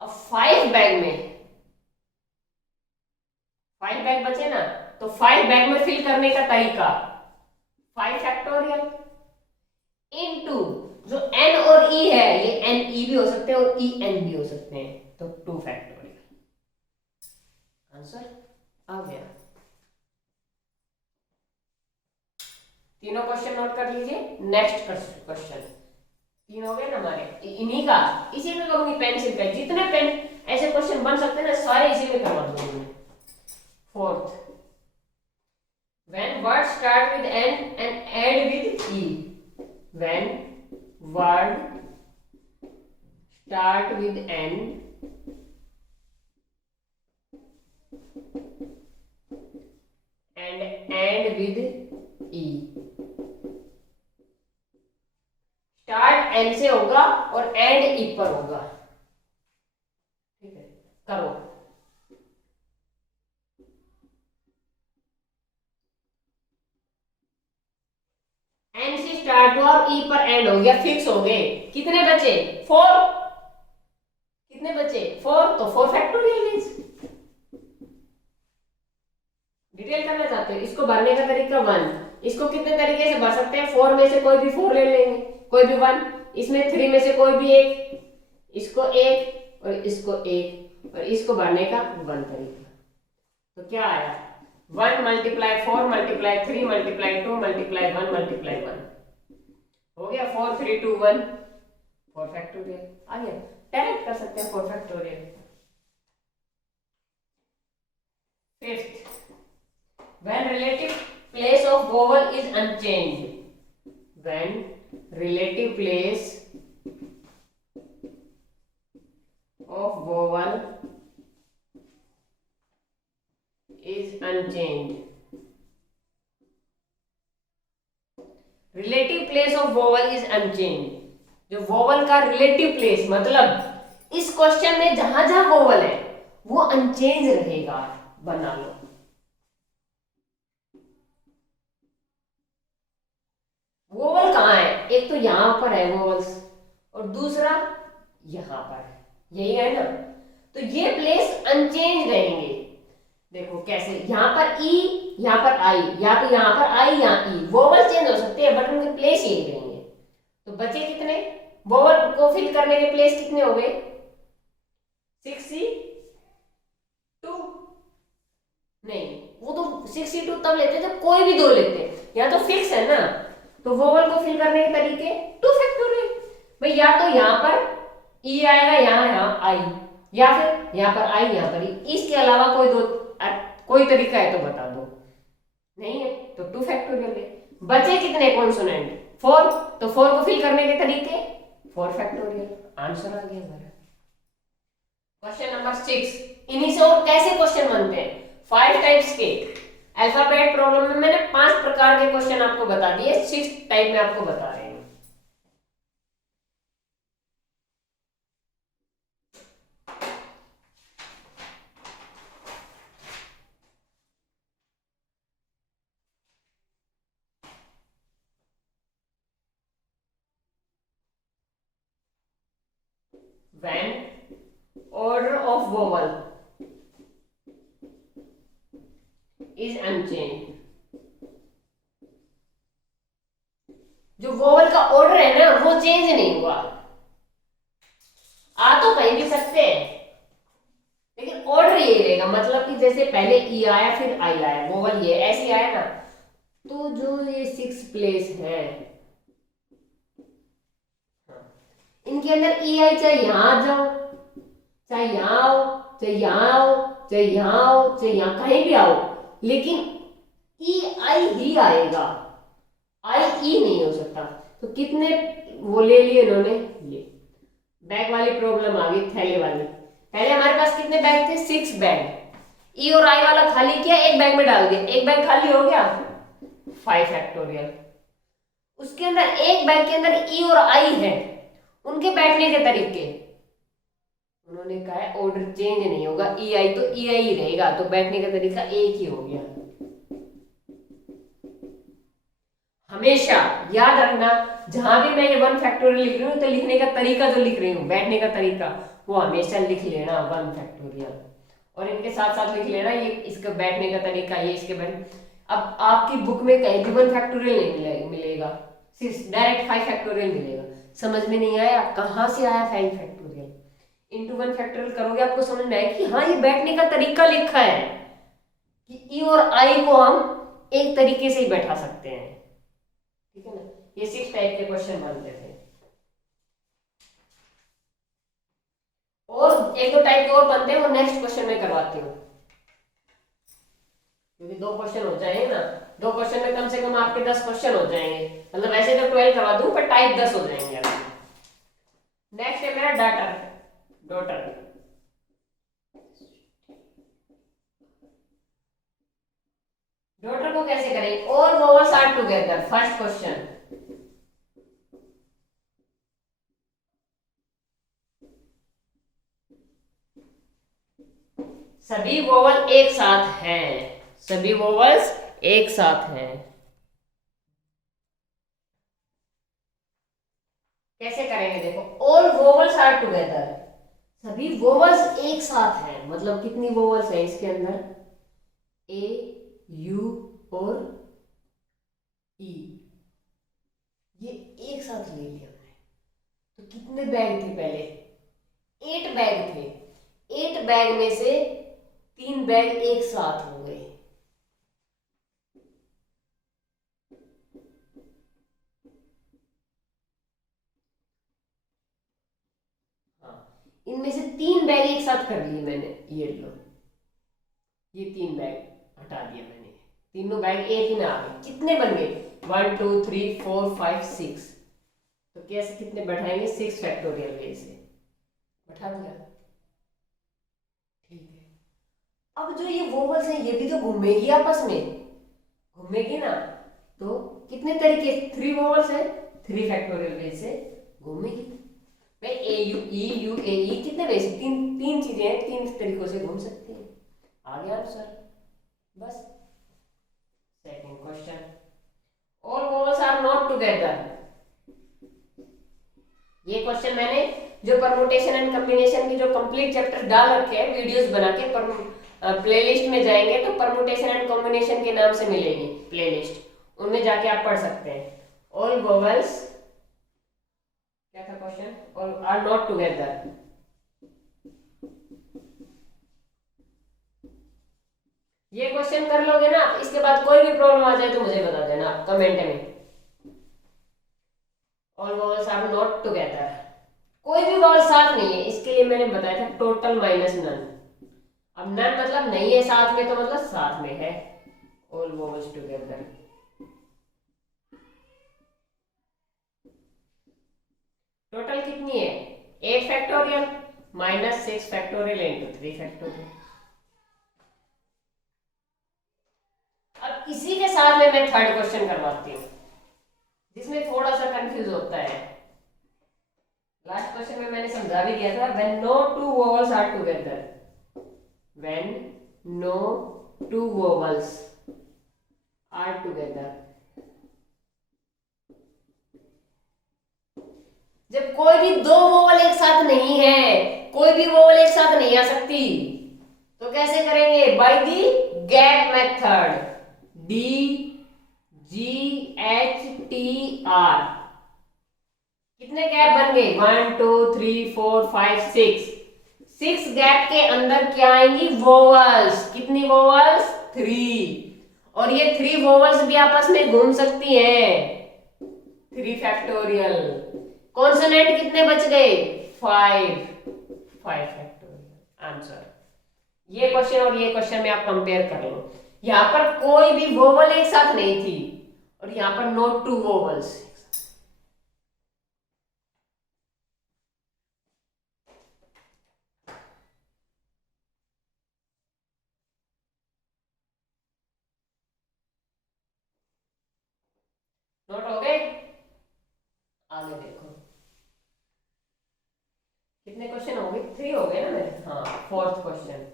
अब 5 बैग में 5 बैग बचे ना, तो 5 बैग में फिल करने का तरीका 5 फैक्टोरियल इनटू जो n और e है, ये n e भी हो सकते हैं और e n भी हो सकते हैं, तो 2 फैक्टोरियल। आंसर आ गया। तीनों क्वेश्चन नोट कर लीजिए। नेक्स्ट क्वेश्चन, 3 हो गए ना हमारे, इन्हीं का इसी में करूंगी पेंसिल पे, जितने पेन ऐसे क्वेश्चन बन सकते हैं ना सारे इसी में करवा दूंगी। Fourth, when words start with n and end with e, when word start with n and end with e, start n से होगा और एंड e पर होगा। ठीक है, करो। n से स्टार्ट हुआ और e पर एंड हो गया, फिक्स हो गए। कितने बचे? 4। कितने बचे? 4, तो 4 फैक्टोरियल मींस। डिटेल करना चाहते हो, इसको भरने का तरीका 1। इसको कितने तरीके से भर सकते हैं? 4 में से कोई भी 4 ले लेंगे, कोई भी 1, इसमें 3 में से कोई भी एक, इसको 1 और इसको 1, और इसको भरने का 1 तरीका। तो क्या आया? 1 multiply 4 multiply 3 multiply 2 multiply 1 multiply 1 हो गया 4 3 2 1, 4 फैक्टोरियल आ गया। डायरेक्ट कर सकते हैं 4 factorial. Fifth, when relative place of vowel is unchanged, when relative place of vowel is unchanged, relative place of vowel is unchanged, जो वोवल का रिलेटिव प्लेस मतलब इस क्वेश्चन में जहां जहां वोवल है वो अनचेंज रहेगा, बना लो। वोवल कहाँ है? एक तो यहां पर है वोवल्स और दूसरा यहां पर है, यही है ना, तो ये प्लेस अनचेंज रहेंगे। देखो कैसे, यहाँ पर ई, यहाँ पर आई, या तो यहाँ पर आई, यहाँ ई, वोवल चेंज हो सकते हैं बट उनके प्लेस यही रहेंगे। तो बचे कितने? वोवल को फिल करने के प्लेस कितने हो गए? 62 नहीं, वो तो 62 तब लेते जब कोई भी 2 लेते, यहाँ तो फिक्स है ना, तो वोवल को फिल करने के तरीके 2 फैक्टोरियल। भाई या तो यहाँ पर ई आएगा, यहाँ आई, या फिर यहाँ पर आई, यहाँ पर ई, इसके अलावा कोई तरीका है तो बता दो। नहीं है तो 2 फैक्टोरियल है। बचे कितने कॉन्सोनेंट? 4, तो 4 को फिल करने के तरीके 4 फैक्टोरियल। आंसर आ गया हमारा। क्वेश्चन नंबर 6, इन्हीं से और कैसे क्वेश्चन बनते हैं? 5 टाइप्स के अल्फाबेट प्रॉब्लम में मैंने 5 प्रकार के क्वेश्चन आपको बता दिए, 6 टाइप में आपको बता रहे हैं। When order of vowel is unchanged, जो वोवल का ऑर्डर है ना वो चेंज नहीं हुआ। आ तो कहीं भी सकते हैं लेकिन ऑर्डर यही रहेगा, मतलब कि जैसे पहले ई आया फिर आई आया, वोवल ये ऐसे आया ना, तो जो ये 6 प्लेस है, इनके अंदर ई आई चाहे यहां आ जाओ, चाहे यहां आओ, चाहे यहां आओ, चाहे यहां आओ, चाहे यहां कहीं भी आओ, लेकिन ई आई ही आएगा, आई ई नहीं हो सकता। तो कितने वो ले लिए इन्होंने, ये बैग वाली प्रॉब्लम आ गई, थैले वाली। पहले हमारे पास कितने बैग थे, 6 बैग। ई और आई वाला खाली किया, एक बैग में डाल दिया, एक बैग खाली हो गया, 5 फैक्टोरियल। उसके अंदर एक बैग के अंदर ई और आई है, उनके बैठने के तरीके उन्होंने कहा है ऑर्डर चेंज नहीं होगा, ई आई तो ई आई ही रहेगा, तो बैठने का तरीका एक ही हो गया। हमेशा याद रखना, जहां भी मैं ये 1 फैक्टोरियल लिख रही हूँ तो लिखने का तरीका जो लिख रही हूँ, बैठने का तरीका, वो हमेशा लिख लेना 1 फैक्टोरियल, और इनके साथ साथ लिख लेना ये इसका बैठने का तरीका, ये इसके बैठ। अब आपकी बुक में कहीं भी 1 फैक्टोरियल नहीं मिलेगा, सिर्फ डायरेक्ट 5 फैक्टोरियल मिलेगा। समझ में नहीं आया, कहां से आया 5 फैक्टोरियल, इंटू 1 फैक्टोरियल करोगे आपको समझ में आएगा कि हाँ ये बैठने का तरीका लिखा है, कि ई और आई को हम एक तरीके से ही बैठा सकते हैं। ठीक है ना, ये 6 टाइप के क्वेश्चन बनते थे। और एक दो टाइप के और बनते हैं, वो नेक्स्ट क्वेश्चन में करवाती हूँ, क्योंकि 2 क्वेश्चन हो जाएंगे ना, 2 क्वेश्चन में कम से कम आपके 10 क्वेश्चन हो जाएंगे, मतलब वैसे तो 12 करवा दूं पर टाइप 10 हो जाएंगे अभी। नेक्स्ट है मेरा डॉटर। डॉटर को कैसे करेंगे, all vowels are together. First question, सभी वोवल एक साथ हैं, सभी वोवल्स एक साथ हैं। कैसे करेंगे, देखो, ऑल वोवल्स आर टुगेदर, सभी वोवल्स एक साथ हैं, मतलब कितनी वोवल्स हैं इसके अंदर, ए, यू और ई, ये एक साथ ले लिया हमने। तो कितने बैग थे पहले, 8 बैग थे, 8 बैग में से 3 बैग एक साथ हो गए। हाँ, इनमें से 3 बैग एक साथ कर लिए मैंने, ये लो, ये 3 बैग हटा दिया मैंने, तीनों बैग एक ही में आ गए। कितने बन गए, 1 2 3 4 5 6। तो कैसे कितने बैठाएंगे, 6 फैक्टोरियल वे से बैठा दिया। ठीक है, अब जो ये वोवल्स है ये भी तो घूमेगी आपस में, घूमेगी ना, तो कितने तरीके, 3 वोवल्स है, 3 फैक्टोरियल वे से घूमेगी। मैं ए यू ई यू ए ई कितने वे से, तीन चीजें हैं, 3 तरीकों से घूम सकती हैं। आ गया आंसर, बस। Second question, all vowels are not together. ये क्वेश्चन मैंने जो परमुटेशन एंड कॉम्बिनेशन की जो कंप्लीट चैप्टर डाल रखे हैं वीडियोस बना के, प्लेलिस्ट में जाएंगे तो परमुटेशन एंड कॉम्बिनेशन के नाम से मिलेगी प्लेलिस्ट, उनमें जाके आप पढ़ सकते हैं। ऑल वोवल्स, क्या था question, all are not together. ये क्वेश्चन कर लोगे ना, इसके बाद कोई भी प्रॉब्लम आ जाए तो मुझे बता देना कमेंट में। All vowels are not together, कोई भी वोवल साथ नहीं है, इसके लिए मैंने बताया था टोटल माइनस नन। अब नन मतलब नहीं है साथ में, तो मतलब साथ में है। ऑल वोवल्स टुगेदर, टोटल कितनी है, 8 factorial minus 6 factorial into 3 factorial. अब इसी के साथ में मैं थर्ड क्वेश्चन करवाती हूँ, जिसमें थोड़ा सा कंफ्यूज होता है। लास्ट क्वेश्चन में मैंने समझा भी दिया था, when no 2 vowels are together, when no 2 vowels are together, जब कोई भी 2 वोवल एक साथ नहीं है, कोई भी वोवल एक साथ नहीं आ सकती, तो कैसे करेंगे, by the gap method, D G H T R. कितने गैप बन गए, 1 2 3 4 5 6, 6 गैप के अंदर क्या आएंगी, वोवल्स। कितनी वोवल्स, 3, और ये 3 वोवल्स भी आपस में घूम सकती हैं, 3 फैक्टोरियल। कॉन्सोनेंट कितने बच गए? 5 फैक्टोरियल आंसर। ये क्वेश्चन और ये क्वेश्चन में आप कंपेयर कर लो, यहां पर कोई भी वोवल एक साथ नहीं थी और यहां पर नोट 2 वोवल्स। नोट हो गए? आगे देखो कितने क्वेश्चन हो गए? 3 हो गए ना मेरे। हाँ, 4th question.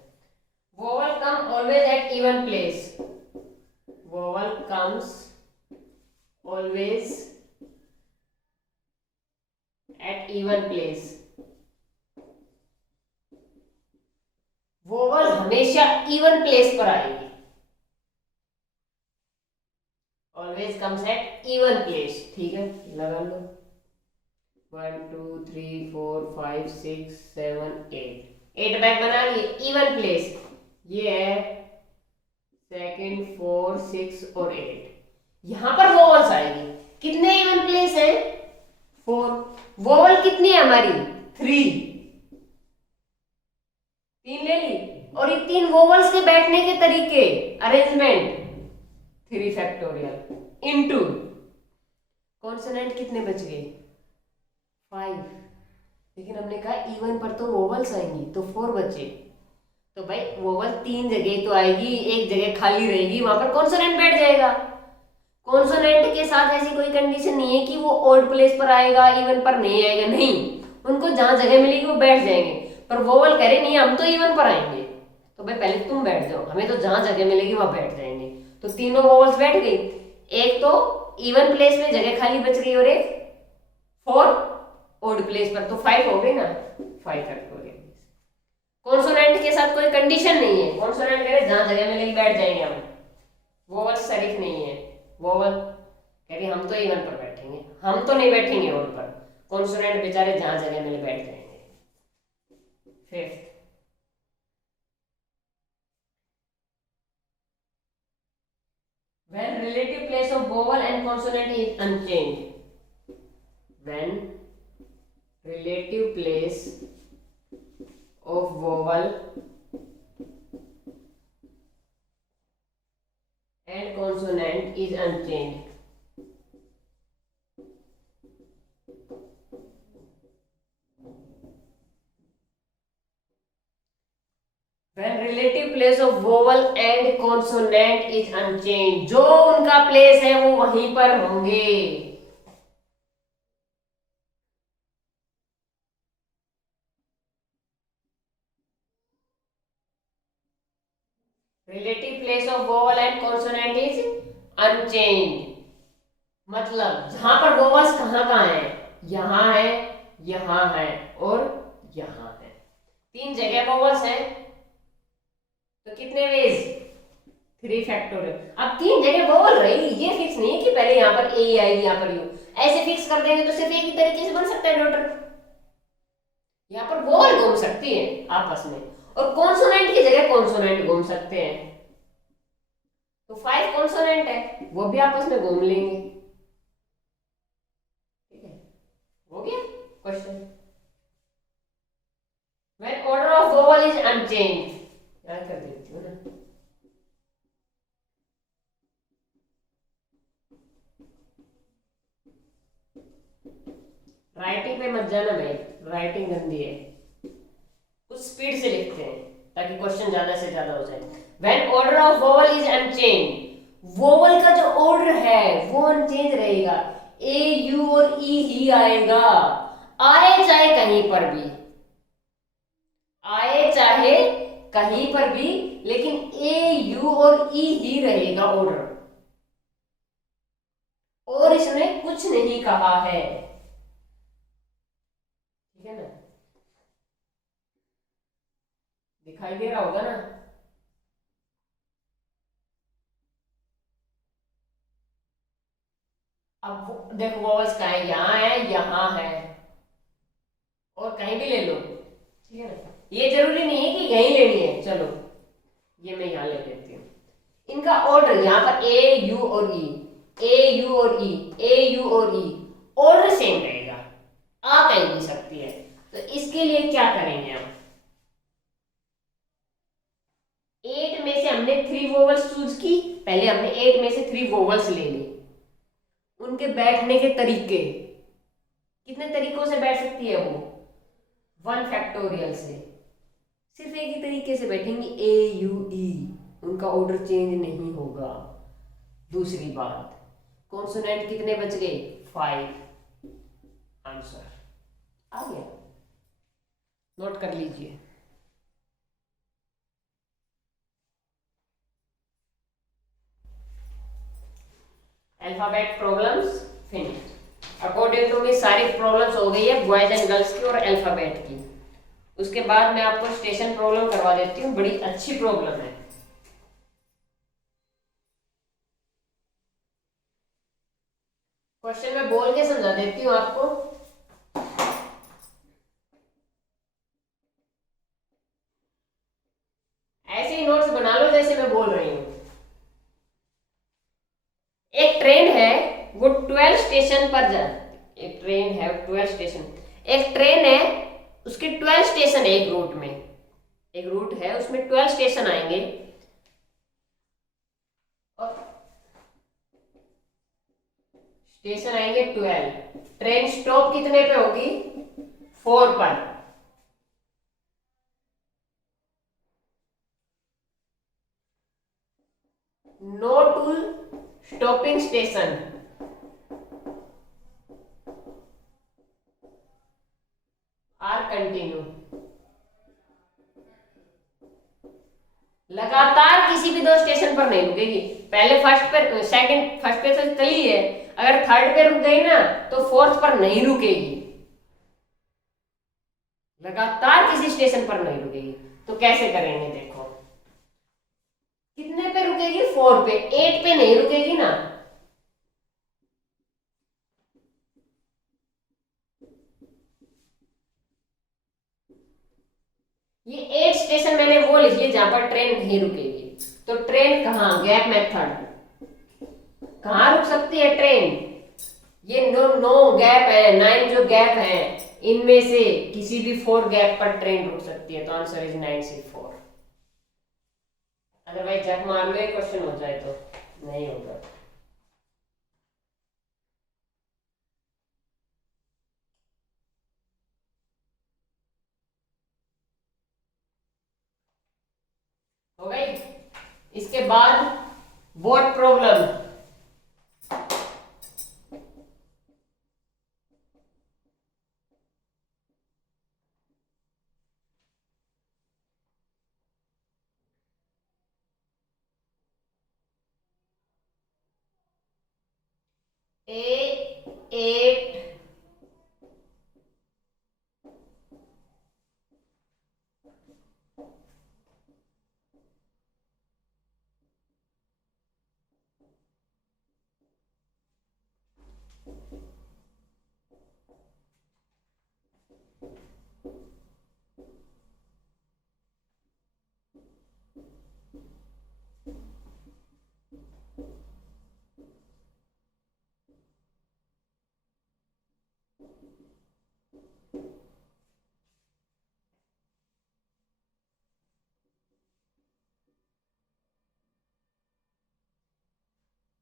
Vowel come always at even place. Vowel comes always at even place. Vowel हमेशा इवन प्लेस पर आएगी। Always comes at even place. ठीक है, लगा लो। 1 2 3 4 5 6 7 8 बैग बना लिए इवन प्लेस। ये है सेकंड, 4 6 और 8। यहां पर वोवल्स आएगी। कितने इवन प्लेस है? 4। वोवल कितनी है हमारी? 3 ले ली। और ये 3 वोवल्स के बैठने के तरीके, अरेंजमेंट 3 फैक्टोरियल इनटू कॉन्सोनेंट कितने बच गए? 5। लेकिन हमने कहा इवन पर तो वोवल्स आएंगी तो 4 बचे। तो भाई वोवल 3 जगह तो आएगी, एक जगह खाली रहेगी, वहां पर कॉन्सोनेंट बैठ जाएगा। कॉन्सोनेंट के साथ ऐसी कोई कंडीशन नहीं है कि वो ऑड प्लेस पर आएगा, इवन पर नहीं आएगा। नहीं, उनको जहां जगह मिलेगी वो बैठ जाएंगे। पर वोवल कह रहे नहीं हम तो इवन पर आएंगे। तो भाई पहले तुम बैठ जाओ, हमें तो जहां जगह मिलेगी वहां बैठ जाएंगे। तो तीनों वोवल्स बैठ गई। एक तो इवन प्लेस में जगह खाली बच गई और एक 4 ऑड प्लेस पर, तो 5 हो गई ना। 5 फैक्टोरियल। कॉन्सोनेंट के साथ कोई कंडीशन नहीं है। कॉन्सोनेंट कह रहे जहां जगह मिलेगी बैठ जाएंगे हम। वोवल शरीफ नहीं है। वोवल कह रही हम तो इवन पर बैठेंगे, हम तो नहीं बैठेंगे ऑड पर। कॉन्सोनेंट बेचारे जहां जगह मिले बैठ जाएंगे। 5th, when relative place of vowel and consonant is unchanged. When relative place of vowel and consonant is unchanged. When relative place of vowel and consonant is unchanged, जो उनका प्लेस है वो वहीं पर होंगे। Relative place of vowel and consonant is unchanged। मतलब जहां पर वोवल्स कहाँ है? यहां है, यहां है और यहां है। 3 जगह वोवल्स है तो कितने वेज? 3 फैक्टोरियल। अब 3 जगह वोवल रही, ये फिक्स नहीं है कि पहले यहां पर ए आएगी यहां पर यू। ऐसे फिक्स कर देंगे तो सिर्फ एक ही तरीके से बन सकता है डॉटर। यहां पर वोवल घूम सकती है आपस में और कॉन्सोनेंट की जगह कॉन्सोनेंट घूम सकते हैं। तो 5 कॉन्सोनेंट है, वो भी आपस में घूम लेंगे। ठीक है, हो गया question. When order of vowel is unchanged, याद कर देती हूँ ना। राइटिंग पे मत जाना भाई, राइटिंग गंदी है। कुछ स्पीड से लिखते हैं ताकि क्वेश्चन ज्यादा से ज्यादा हो जाए। When order of vowel is unchanged, vowel का जो ऑर्डर है वो अनचेंज रहेगा। ए यू और ई ही आएगा, आए चाहे कहीं पर भी, आए चाहे कहीं पर भी, लेकिन ए यू और ई ही रहेगा ऑर्डर। और इसने कुछ नहीं कहा है। ठीक है ना, दिखाई दे रहा होगा ना। अब देखो वॉवल्स कहाँ है? यहाँ है, यहाँ है और कहीं भी ले लो। ठीक है ना, ये जरूरी नहीं है कि यहीं लेनी है। चलो ये मैं यहाँ ले लेती हूँ। इनका ऑर्डर यहाँ पर ए यू और ई, ए यू और ई, ए यू और ई, ऑर्डर सेम रहेगा, आ कहीं भी सकती है। तो इसके लिए क्या करेंगे हम, 8 में से हमने 3 वोवल्स चूज की, पहले हमने 8 में से 3 वोवल्स ले ली, उनके बैठने के तरीके, कितने तरीकों से बैठ सकती है वो, 1 फैक्टोरियल से, सिर्फ एक ही तरीके से बैठेंगी, ए यू ई, उनका ऑर्डर चेंज नहीं होगा। दूसरी बात, कॉन्सोनेंट कितने बच गए, 5, आंसर आ गया, नोट कर लीजिए। Alphabet problems finished. According to me सारी प्रॉब्लम्स हो गई है बॉयज एंड गर्ल्स की और अल्फाबेट की। उसके बाद मैं आपको स्टेशन प्रॉब्लम करवा देती हूँ, बड़ी अच्छी प्रॉब्लम है। क्वेश्चन में बोल के समझा देती हूँ आपको। ऐसे ही नोट्स बना लो जैसे मैं बोल रही हूँ। एक ट्रेन है वो 12 स्टेशन पर जा, एक ट्रेन है 12 स्टेशन, एक ट्रेन है उसके 12 स्टेशन है, एक रूट में, एक रूट है उसमें 12 स्टेशन आएंगे और स्टेशन आएंगे 12। ट्रेन स्टॉप कितने पे होगी, 4 पर। No two stopping station, are continue. लगातार किसी भी 2 स्टेशन पर नहीं रुकेगी, पहले फर्स्ट पे, सेकंड फर्स्ट पे से चली है, अगर थर्ड पे रुक गई ना तो 4th पर नहीं रुकेगी, लगातार किसी स्टेशन पर नहीं रुकेगी। तो कैसे करेंगे, देखो कितने पे रुकेगी, 4 पे, 8 पे नहीं रुकेगी ना। ये 8 स्टेशन मैंने वो लिखिए जहां पर ट्रेन नहीं रुकेगी। तो ट्रेन कहां, गैप मेथड, कहां रुक सकती है ट्रेन, ये नो गैप है, 9 जो गैप है इनमें से किसी भी 4 गैप पर ट्रेन रुक सकती है। तो आंसर इज 9C4। अदरवाइज जब मान लो क्वेश्चन हो जाए तो नहीं होगा। हो गई। इसके बाद बोर्ड प्रॉब्लम, A8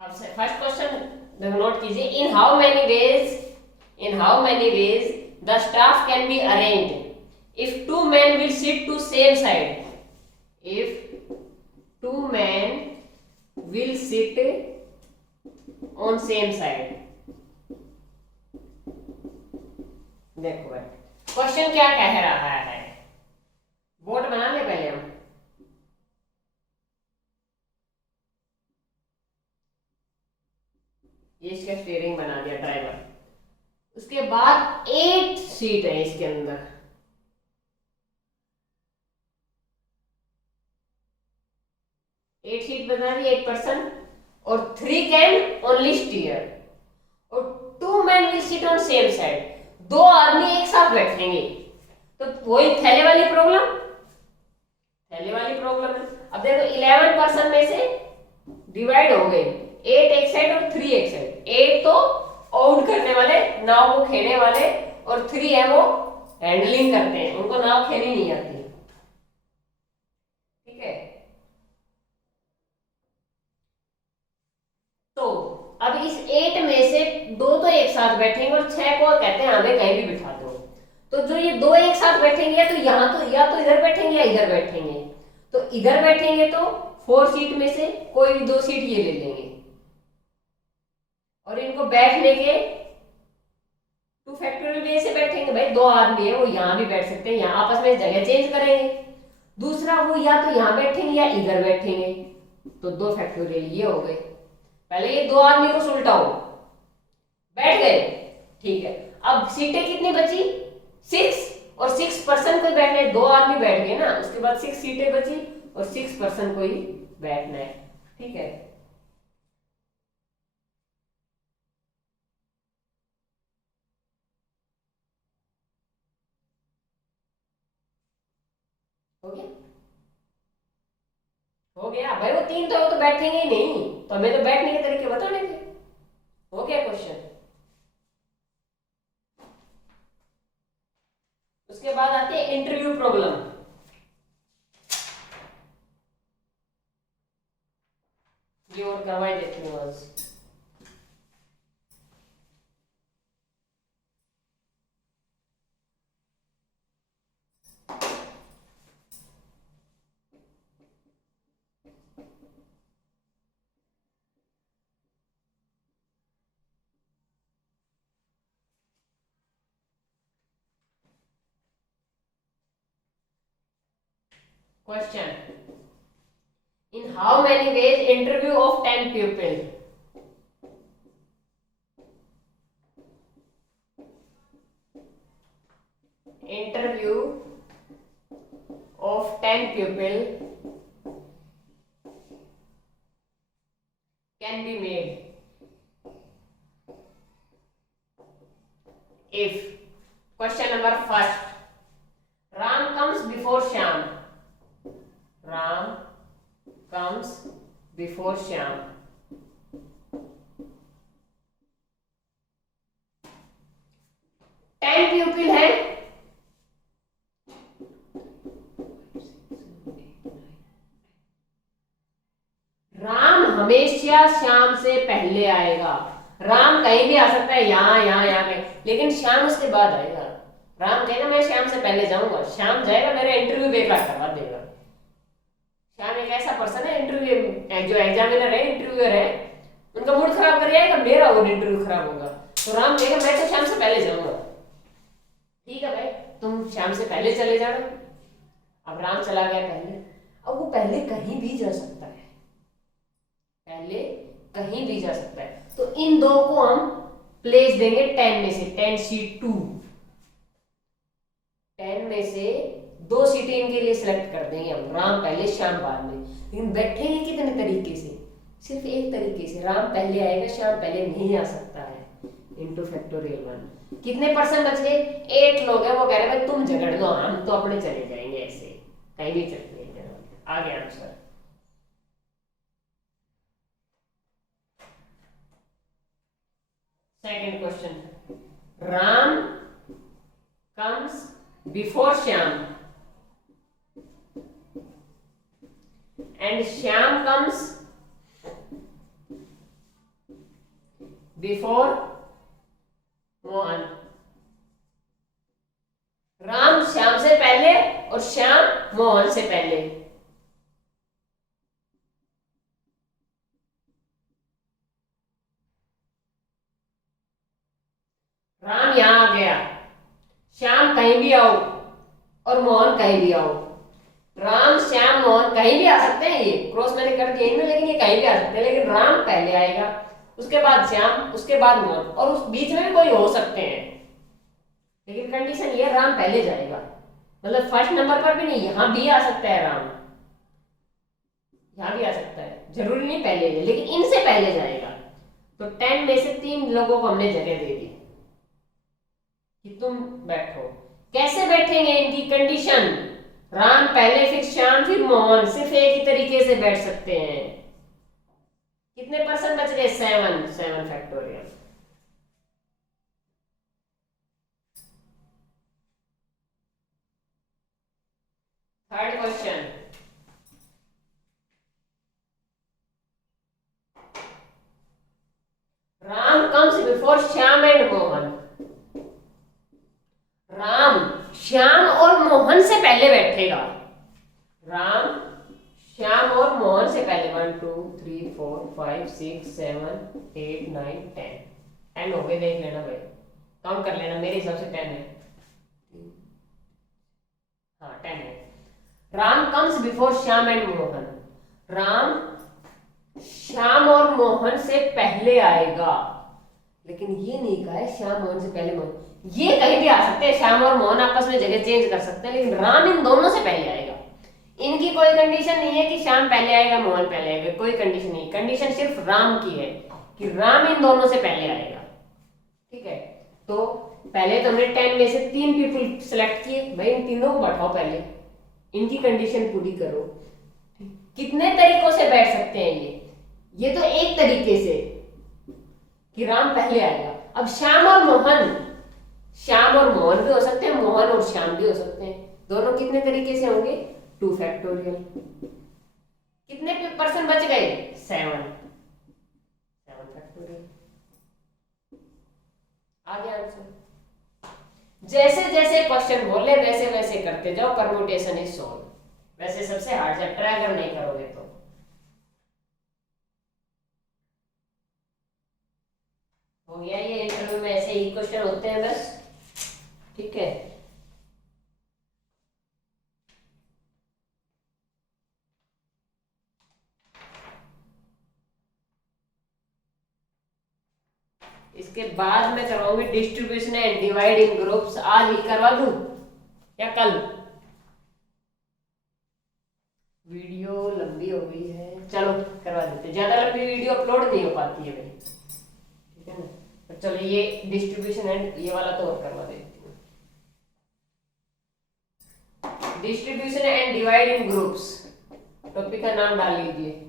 अब फर्स्ट क्वेश्चन देखो, नोट कीजिए। In how many ways the staff can be arranged if 2 men will sit to same side, if 2 men will sit on same side। देखो भाई क्वेश्चन क्या कह रहा है, बोर्ड बना ले पहले हम। ये इसका स्टीयरिंग बना दिया, ड्राइवर। उसके बाद 8 सीट है इसके अंदर, 8 सीट बना दी, 8 पर्सन, और 3 कैन ओनली स्टीयर, और 2 men will sit on same side, 2 आदमी एक साथ बैठेंगे। तो वही थैले वाली प्रॉब्लम है। अब देखो 11 पर्सन में से डिवाइड हो गए, 8 एक साइड और 3 एक साइड। 8 तो आउट करने वाले, नाव को खेने वाले, और 3 है वो हैंडलिंग करते हैं, उनको नाव खेनी नहीं आती। ठीक है, तो अब इस 8 में से 2 तो एक साथ बैठेंगे और 6 को कहते हैं हमें कहीं भी बिठा दो। तो जो ये 2 एक साथ बैठेंगे या तो यहाँ तो या तो इधर बैठेंगे या इधर बैठेंगे। तो इधर बैठेंगे तो 4 सीट में से कोई भी 2 सीट ये ले लेंगे, और इनको बैठने के 2 फैक्टोरियल वे से बैठेंगे। भाई 2 आदमी है वो यहाँ भी बैठ सकते हैं, यहाँ आपस में जगह चेंज करेंगे। दूसरा वो या तो यहाँ बैठेंगे या इधर बैठेंगे, तो 2 फैक्टोरियल ये हो गए। पहले ये 2 आदमी को सुलटाओ, बैठ गए। ठीक है, अब सीटें कितनी बची? 6, और 6 पर्सन कोई बैठना है, 2 आदमी बैठ गए ना, उसके बाद 6 सीटें बची और 6 पर्सन को ही बैठना है। ठीक है, हो गया? हो गया भाई, वो 3 तो वो तो बैठेंगे ही नहीं, तो हमें तो बैठने के तरीके बताने थे। हो गया क्वेश्चन। उसके बाद आते हैं इंटरव्यू प्रॉब्लम। ये और करवाई देती हूँ आज। Question: in how many ways interview of 10 people? Interview of 10 people can be made if, question number first, Ram comes before Shyam. Ram comes before Shyam. Ten people है, राम हमेशा श्याम से पहले आएगा। राम कहीं भी आ सकता है, यहाँ यहाँ यहाँ कहीं, लेकिन श्याम उसके बाद आएगा। राम कहेगा मैं श्याम से पहले जाऊंगा, श्याम जाएगा मेरा इंटरव्यू बेकार करवा देगा। श्याम एक ऐसा पर्सन है, इंटरव्यू जो एग्जामिनर है, इंटरव्यूअर है, उनका मूड खराब कर जाएगा, मेरा वो इंटरव्यू खराब होगा। तो राम कहेगा मैं तो श्याम से पहले जाऊंगा। ठीक है भाई, तुम श्याम से पहले चले जाना। अब राम चला गया पहले, अब वो पहले कहीं भी जा सकता है, पहले कहीं भी जा सकता है। तो इन दो को हम प्लेस देंगे 10 में से, 10 सीट 2, 10 में से 2 सीटें इनके लिए सिलेक्ट कर देंगे हम, राम पहले श्याम बाद में। लेकिन बैठेंगे कितने तरीके से? सिर्फ एक तरीके से, राम पहले आएगा, श्याम पहले नहीं आ सकता है, इंटू फैक्टोरियल 1। कितने पर्सन बच गए? 8 लोग हैं। वो कह रहे भाई तुम झगड़ दो, हम तो अपने चले जाएंगे, ऐसे कहीं भी चलते हैं। आगे answer, second question, Ram comes before Shyam and Shyam comes before Mohan. Ram Shyam से पहले और श्याम मोहन से पहले। राम यहां आ गया, श्याम कहीं भी आओ और मोहन कहीं भी आओ। राम श्याम मोहन कहीं भी आ सकते हैं, ये क्रॉस मैंने कर दिया इनमें, लेकिन ये कहीं भी आ सकते हैं। लेकिन राम पहले आएगा, उसके बाद श्याम, उसके बाद मोहन, और उस बीच में भी कोई हो सकते हैं, लेकिन कंडीशन ये राम पहले जाएगा। मतलब फर्स्ट नंबर पर भी नहीं, यहां भी आ सकता है राम, यहां भी आ सकता है, जरूरी नहीं पहले है, लेकिन इनसे पहले जाएगा। तो 10 में से 3 लोगों को हमने जगह दे दी कि तुम बैठो। कैसे बैठेंगे? इनकी कंडीशन, राम पहले फिर श्याम फिर मोहन, सिर्फ एक ही तरीके से बैठ सकते हैं। कितने परसेंट बच गए? 7, 7 factorial. Third question, Ram comes before Shyam and Mohan. Ram Shyam और मोहन से पहले बैठेगा। राम श्याम और मोहन से पहले 1 2 3 4 5 6 7 8 9 10 10 हो गए, देख लेना भाई, काउंट कर लेना, मेरे हिसाब से 10 है। हाँ 10 है। Ram comes before Shyam and Mohan. Ram Shyam और मोहन से पहले आएगा, लेकिन ये नहीं कहा है श्याम मोहन से पहले मोहन। ये कहीं भी आ सकते हैं, श्याम और मोहन आपस में जगह चेंज कर सकते हैं, लेकिन राम इन दोनों से पहले आएगा। इनकी कोई कंडीशन नहीं है कि श्याम पहले आएगा मोहन पहले आएगा, कोई कंडीशन नहीं, कंडीशन सिर्फ राम की है कि राम इन दोनों से पहले आएगा। ठीक है, तो पहले तो हमने 10 में से 3 पीपल सिलेक्ट किए, भाई इन तीनों को बैठाओ, पहले इनकी कंडीशन पूरी करो। कितने तरीकों से बैठ सकते हैं ये तो एक तरीके से कि राम पहले आएगा। अब श्याम और मोहन, श्याम और मोहन भी हो सकते हैं, मोहन और श्याम भी हो सकते हैं, दोनों कितने तरीके से होंगे? 2 फैक्टोरियल। कितने परसेंट बच गए? 7 फैक्टोरियल। आ गया आंसर। जैसे जैसे क्वेश्चन बोले वैसे वैसे करते जाओ, परम्यूटेशन इज सॉल्व। वैसे सबसे हार्ड चैप्टर है अगर नहीं करोगे तो। हो गया, ये इंटरव्यू में ऐसे ही क्वेश्चन होते हैं बस। ठीक है, इसके बाद मैं करवाऊंगी distribution and divide in groups. आज ही करवा दूं या कल? वीडियो लंबी हो गई है, चलो करवा देते, ज्यादा लंबी वीडियो अपलोड नहीं हो पाती है भाई, ठीक है ना। तो चलो ये डिस्ट्रीब्यूशन एंड ये वाला तो और करवा देती हूँ। Distribution and divide in groups, topic का नाम डाल लीजिए।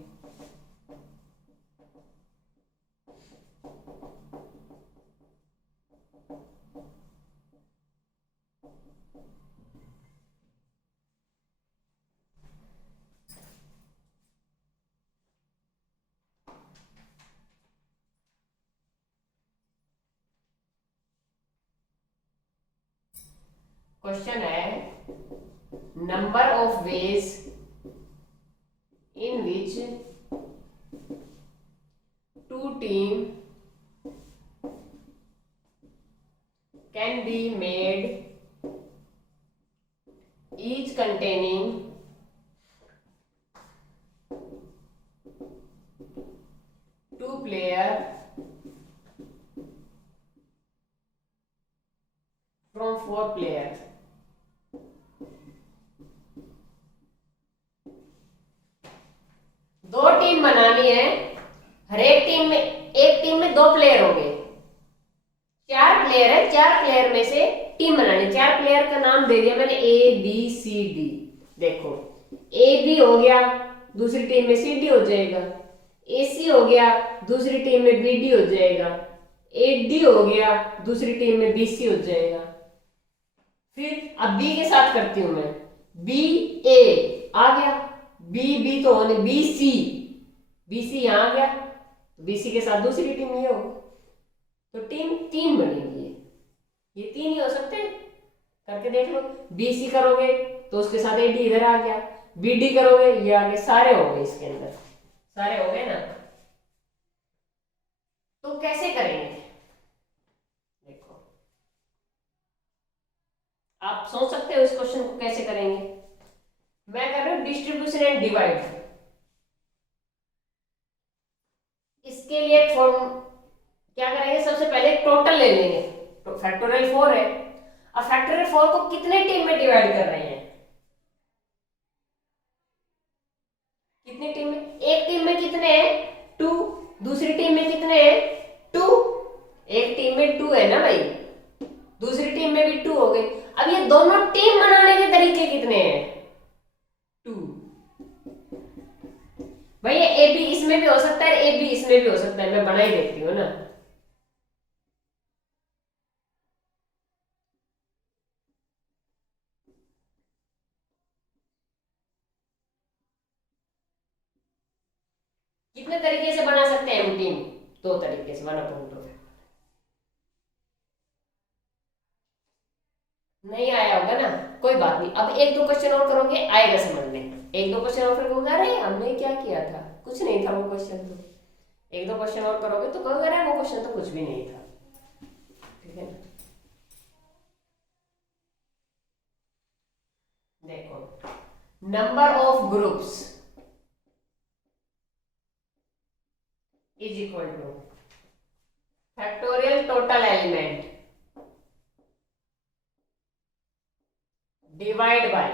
क्वेश्चन है, number of ways in which 2 team can be made, each containing 2 players from 4 players। दो टीम बनानी है, हर एक टीम में, एक टीम में 2 प्लेयर होंगे, 4 प्लेयर है, 4 प्लेयर में से टीम बनानी। 4 प्लेयर का नाम दे दिया मैंने A B C D। देखो A B हो गया, दूसरी टीम में C D हो जाएगा, A C हो गया, दूसरी टीम में B D हो जाएगा, A D हो गया, दूसरी टीम में B C हो जाएगा। फिर अब B के साथ करती हूं मैं, B A आ गया, B B तो होने, B C, B C यहां आ गया, B C के साथ दूसरी टीम ये हो, तो टीम 3 बनेगी। ये 3 ही हो सकते हैं, करके देख लो। BC करोगे तो उसके साथ AD इधर आ गया, BD करोगे ये आगे, सारे हो गए, इसके अंदर सारे हो गए ना। तो कैसे करेंगे देखो, आप सोच सकते हो इस क्वेश्चन को कैसे करेंगे। मैं कर रहा हूं डिस्ट्रीब्यूशन एंड डिवाइड। इसके लिए फॉर्म क्या करेंगे, सबसे पहले टोटल ले लेंगे, तो फैक्टोरियल 4 है। अब फैक्टोरियल 4 को कितने टीम में डिवाइड कर रहे हैं, कितनी टीम में? एक टीम में कितने हैं? 2, दूसरी टीम में कितने हैं? 2, एक टीम में 2 है ना भाई, दूसरी टीम में भी 2 हो गए। अब ये दोनों टीम बनाने के तरीके कितने हैं? 2। भाई ये AB इसमें भी हो सकता है, AB हो ना। कितने तरीके से बना सकते हैं रूटीन? दो तरीके से, 1/2। नहीं आया होगा ना, कोई बात नहीं। अब एक दो क्वेश्चन और करोगे, आएगा समझ में। एक दो क्वेश्चन और करोगे, अरे हमने क्या किया था, कुछ नहीं था वो क्वेश्चन तो। एक दो क्वेश्चन और करोगे तो कहोगे अरे वो क्वेश्चन तो कुछ भी नहीं था। ठीक है ना। देखो, number of groups is equal two factorial total element divide by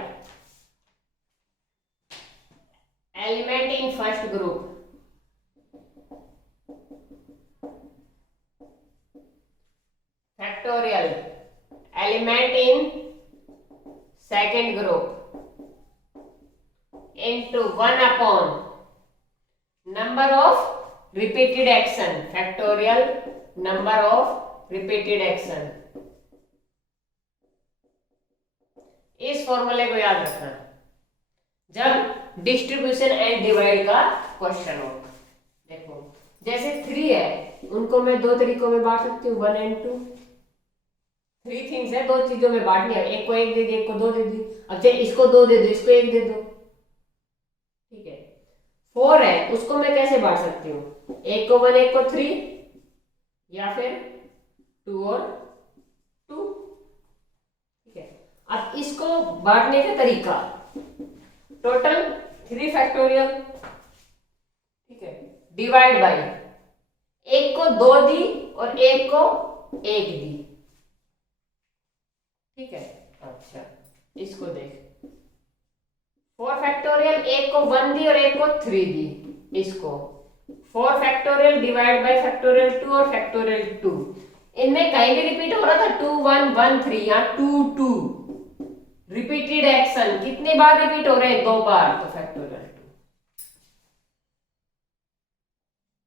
element in first group factorial element in second group into 1 upon number of repeated action factorial number of repeated action। इस फॉर्मूले को याद रखना जब distribution and divide का question हो। देखो जैसे 3 है, उनको मैं दो तरीकों में बांट सकती हूँ, 1 and 2। 3 थिंग्स है, दो चीजों में बांटनी है, एक को एक दे दी, एक को दो दे दी। अब चाहे इसको दो दे दो, इसको एक दे दो। ठीक है। 4 है, उसको मैं कैसे बांट सकती हूँ, एक को 1 एक को 3, या फिर 2 और 2। ठीक है। अब इसको बांटने का तरीका, टोटल 3 फैक्टोरियल, ठीक है, डिवाइड बाय एक को 2 दी और एक को 1 दी। ठीक है। अच्छा इसको देख, 4 फैक्टोरियल एक को 1 दी और एक को 3 दी। इसको 4 फैक्टोरियल डिवाइड बाय फैक्टोरियल 2 और फैक्टोरियल 2। इनमें कहीं भी रिपीट हो रहा था 2 1 1 3, यहाँ 2 2। रिपीटेड एक्शन कितनी बार रिपीट हो रहे हैं, 2 बार, तो फैक्टोरियल 2।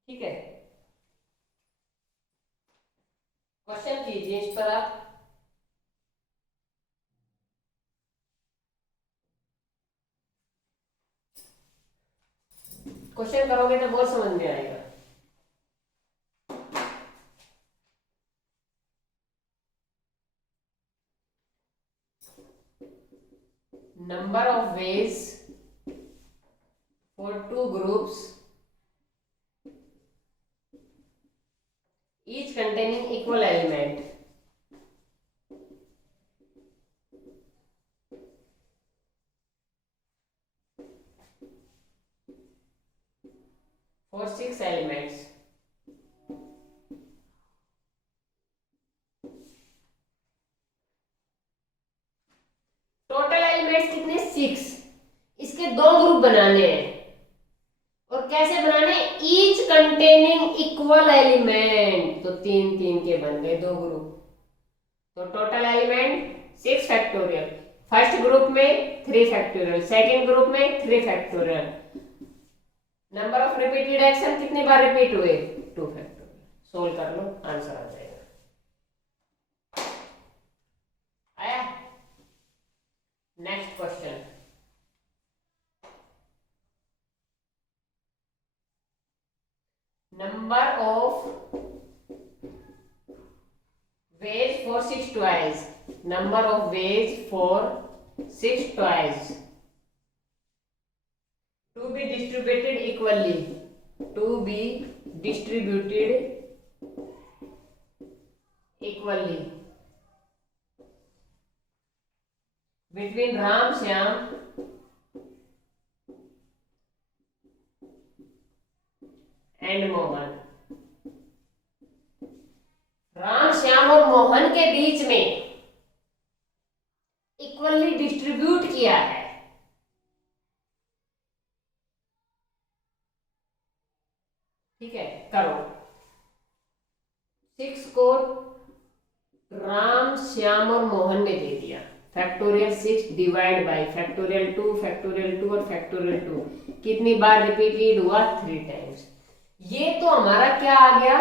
ठीक है। क्वेश्चन कीजिए इस पर आप। क्वेश्चन करोगे तो बहुत समझ में आएगा। Number of ways for 2 groups each containing equal element for 6 elements। Total elements कितने, 6। इसके 2 ग्रुप बनाने हैं, और कैसे बनाने, ईच कंटेनिंग इक्वल एलिमेंट, तो 3 3 के बन गए 2 ग्रुप। तो total element 6 factorial, first group में 3 फैक्टोरियल, सेकंड ग्रुप में 3 factorial. Number of repeated action कितनी बार रिपीट हुए, 2 फैक्टोरियल। सोल्व कर लो, आंसर आ जाएगा। आया। Next question, number of ways for 6 toys, number of ways for 6 toys to be distributed equally, to be distributed equally between Ram, Shyam and Mohan. Ram, Shyam और मोहन के बीच में equally distribute किया है। ठीक है, करो। 6 को राम, श्याम और मोहन ने दे दिया, factorial 6 divide by factorial 2, factorial 2 और फैक्टोरियल 2 कितनी बार रिपीटेड हुआ, 3 टाइम्स। ये तो हमारा क्या आ गया,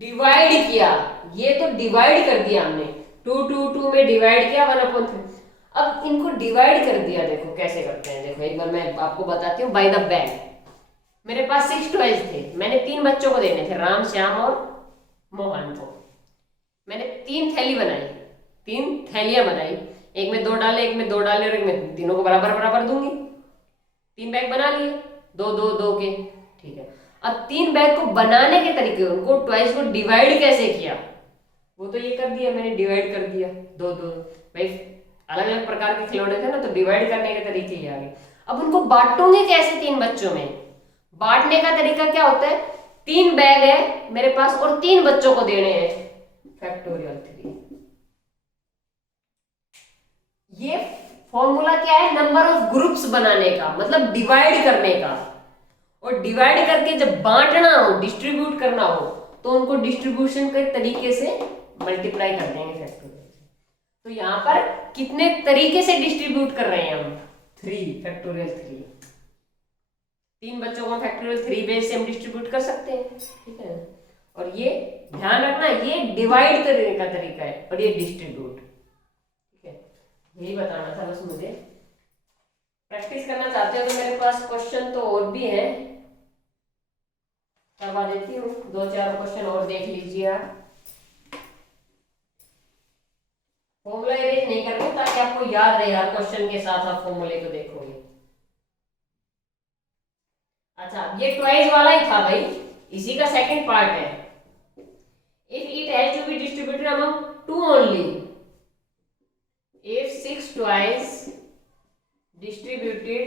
डिवाइड किया, ये तो डिवाइड कर दिया हमने, 2 में डिवाइड किया 1/3। अब इनको डिवाइड कर दिया, देखो कैसे करते हैं, देखो एक बार मैं आपको बताती हूँ। बाय द बैग मेरे पास 6 टॉयज थे, मैंने 3 बच्चों को देने थे, राम, श्याम और मोहन को। मैंने 3 थैली बनाई, 3 थैलियां बनाई, एक में 2 डाले, एक में 2 डाले और एक में, तीनों को बराबर बराबर दूंगी। 3 बैग बना लिए, 2 2 2 के, ठीक है। अब 3 बैग को बनाने के तरीके, उनको ट्वाइस को डिवाइड कैसे किया, वो तो ये कर दिया मैंने, डिवाइड कर दिया 2 2। भाई अलग अलग प्रकार के खिलौने थे ना, तो डिवाइड करने के तरीके ये आ गए। अब उनको बांटूंगी कैसे 3 बच्चों में? बांटने का तरीका क्या होता है, 3 बैग है मेरे पास और 3 बच्चों को देने हैं, फैक्टोरियल 3। ये फॉर्मूला क्या है, नंबर ऑफ ग्रुप्स बनाने का, मतलब डिवाइड करने का। और डिवाइड करके जब बांटना हो, डिस्ट्रीब्यूट करना हो, तो उनको डिस्ट्रीब्यूशन के तरीके से मल्टीप्लाई कर देंगे फैक्टोरियल। तो यहां पर कितने तरीके से डिस्ट्रीब्यूट कर रहे हैं हम, 3, फैक्टोरियल 3। 3 बच्चों को फैक्टोरियल 3 बेस से हम डिस्ट्रीब्यूट कर सकते हैं, ठीक है। और ये ध्यान रखना, ये डिवाइड करने का तरीका है और ये डिस्ट्रीब्यूट, ठीक है। यही बताना था बस मुझे। प्रैक्टिस करना चाहते हो तो मेरे पास क्वेश्चन तो और भी है, करवा देती हूँ, 2 4 क्वेश्चन और देख लीजिए आप। फॉर्मूला इरेज नहीं करनी ताकि आपको याद रहे, हर क्वेश्चन के साथ आप फॉर्मूले को देखोगे। अच्छा, ये ट्वाइस वाला ही था भाई, इसी का सेकंड पार्ट है। If it has to be distributed among 2 only, if 6 twice distributed,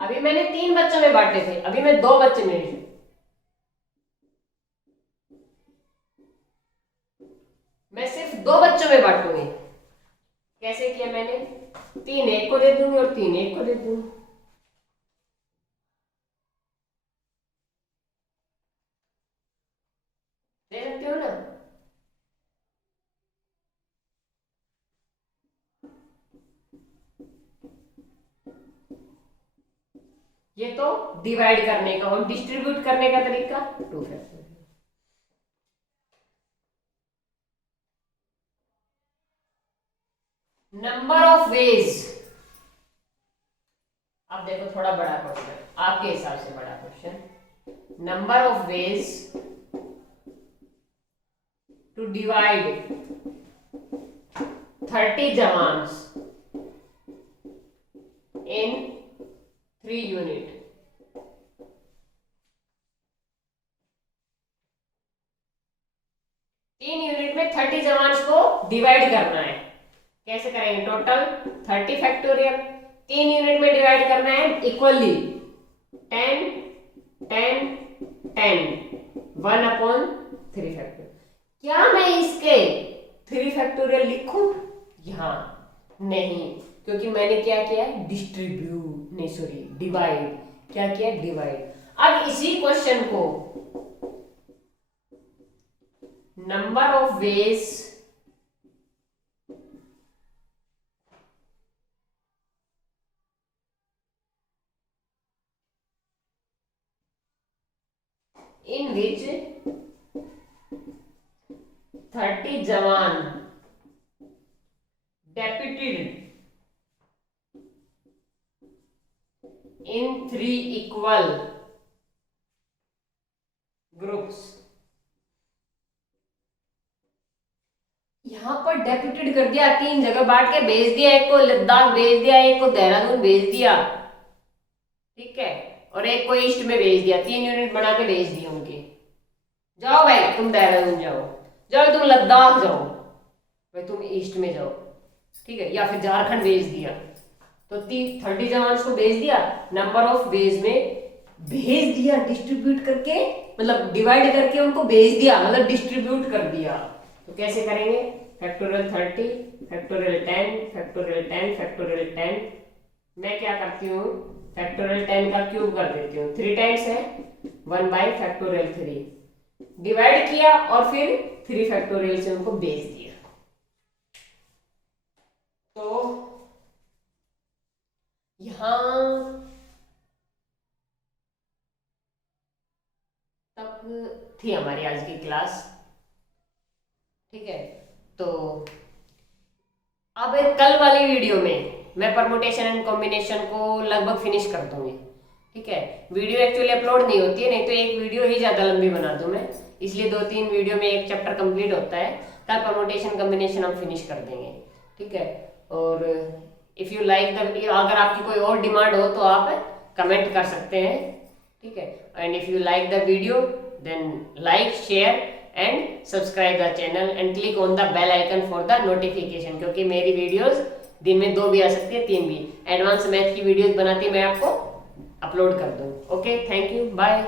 अभी मैंने 3 बच्चों में बांटे थे, अभी मैं 2 बच्चे में, मैं सिर्फ 2 बच्चों में बांटूंगी। कैसे किया मैंने, 3 एक को दे दूंगी और 3 एक को दे दूंगी। दे सकते हो ना? ये तो डिवाइड करने का, और डिस्ट्रीब्यूट करने का तरीका 2 फैक्टोरियल। नंबर ऑफ वेज, अब देखो थोड़ा बड़ा क्वेश्चन, आपके हिसाब से बड़ा question. Number of ways to divide 30 jawans in 3 unit. तीन यूनिट में 30 जवान्स को डिवाइड करना है। कैसे करेंगे, टोटल 30 फैक्टोरियल, 3 यूनिट में डिवाइड करना है इक्वली, 10 10 10, 1/3 फैक्टोरियल। क्या मैं इसके 3 फैक्टोरियल लिखूं यहां? नहीं, क्योंकि मैंने क्या किया, डिस्ट्रीब्यूट, नहीं सॉरी डिवाइड, क्या किया, डिवाइड। अब इसी क्वेश्चन को number of veg in which 30 जवान deputed in 3 equal groups। यहां पर डेप्यूटेड कर दिया, 3 जगह बांट के भेज दिया, एक को लद्दाख भेज दिया, एक को देहरादून भेज दिया, ठीक है, और एक को ईस्ट में भेज दिया, 3 यूनिट बना के भेज दिए उनके। जाओ भाई तुम देहरादून जाओ, जाओ तुम लद्दाख जाओ, भाई तुम ईस्ट में जाओ, ठीक है, या फिर झारखंड भेज दिया। तो 30 जवान को भेज दिया, नंबर ऑफ वेज में भेज दिया, डिस्ट्रीब्यूट करके, मतलब डिवाइड करके उनको भेज दिया, मतलब डिस्ट्रीब्यूट कर दिया। तो कैसे करेंगे, फैक्टोरियल 30, फैक्टोरियल 10, फैक्टोरियल 10, फैक्टोरियल 10। मैं क्या करती हूँ, फैक्टोरियल 10 का क्यूब कर देती हूँ, 3 टाइम्स है 1/फैक्टोरियल 3, डिवाइड किया और फिर 3 फैक्टोरियल से उनको भेज दिया। तो यहां तक थी हमारी आज की क्लास। ठीक है, तो अब कल वाली वीडियो में मैं परमुटेशन एंड कॉम्बिनेशन को लगभग फिनिश कर दूंगी। ठीक है, वीडियो एक्चुअली अपलोड नहीं होती है, नहीं तो एक वीडियो ही ज़्यादा लंबी बना दूं मैं, इसलिए 2-3 वीडियो में एक चैप्टर कंप्लीट होता है। कल परमुटेशन कॉम्बिनेशन हम फिनिश कर देंगे। ठीक है, और इफ़ यू लाइक द, अगर आपकी कोई और डिमांड हो तो आप कमेंट कर सकते हैं। ठीक है, and if you like the video then like, share and subscribe the channel and click on the bell icon for the notification, क्योंकि मेरी वीडियोस दिन में 2 भी आ सकती है, 3 भी। एडवांस मैथ की वीडियोस बनाती मैं आपको अपलोड कर दूँ। Okay, thank you, bye.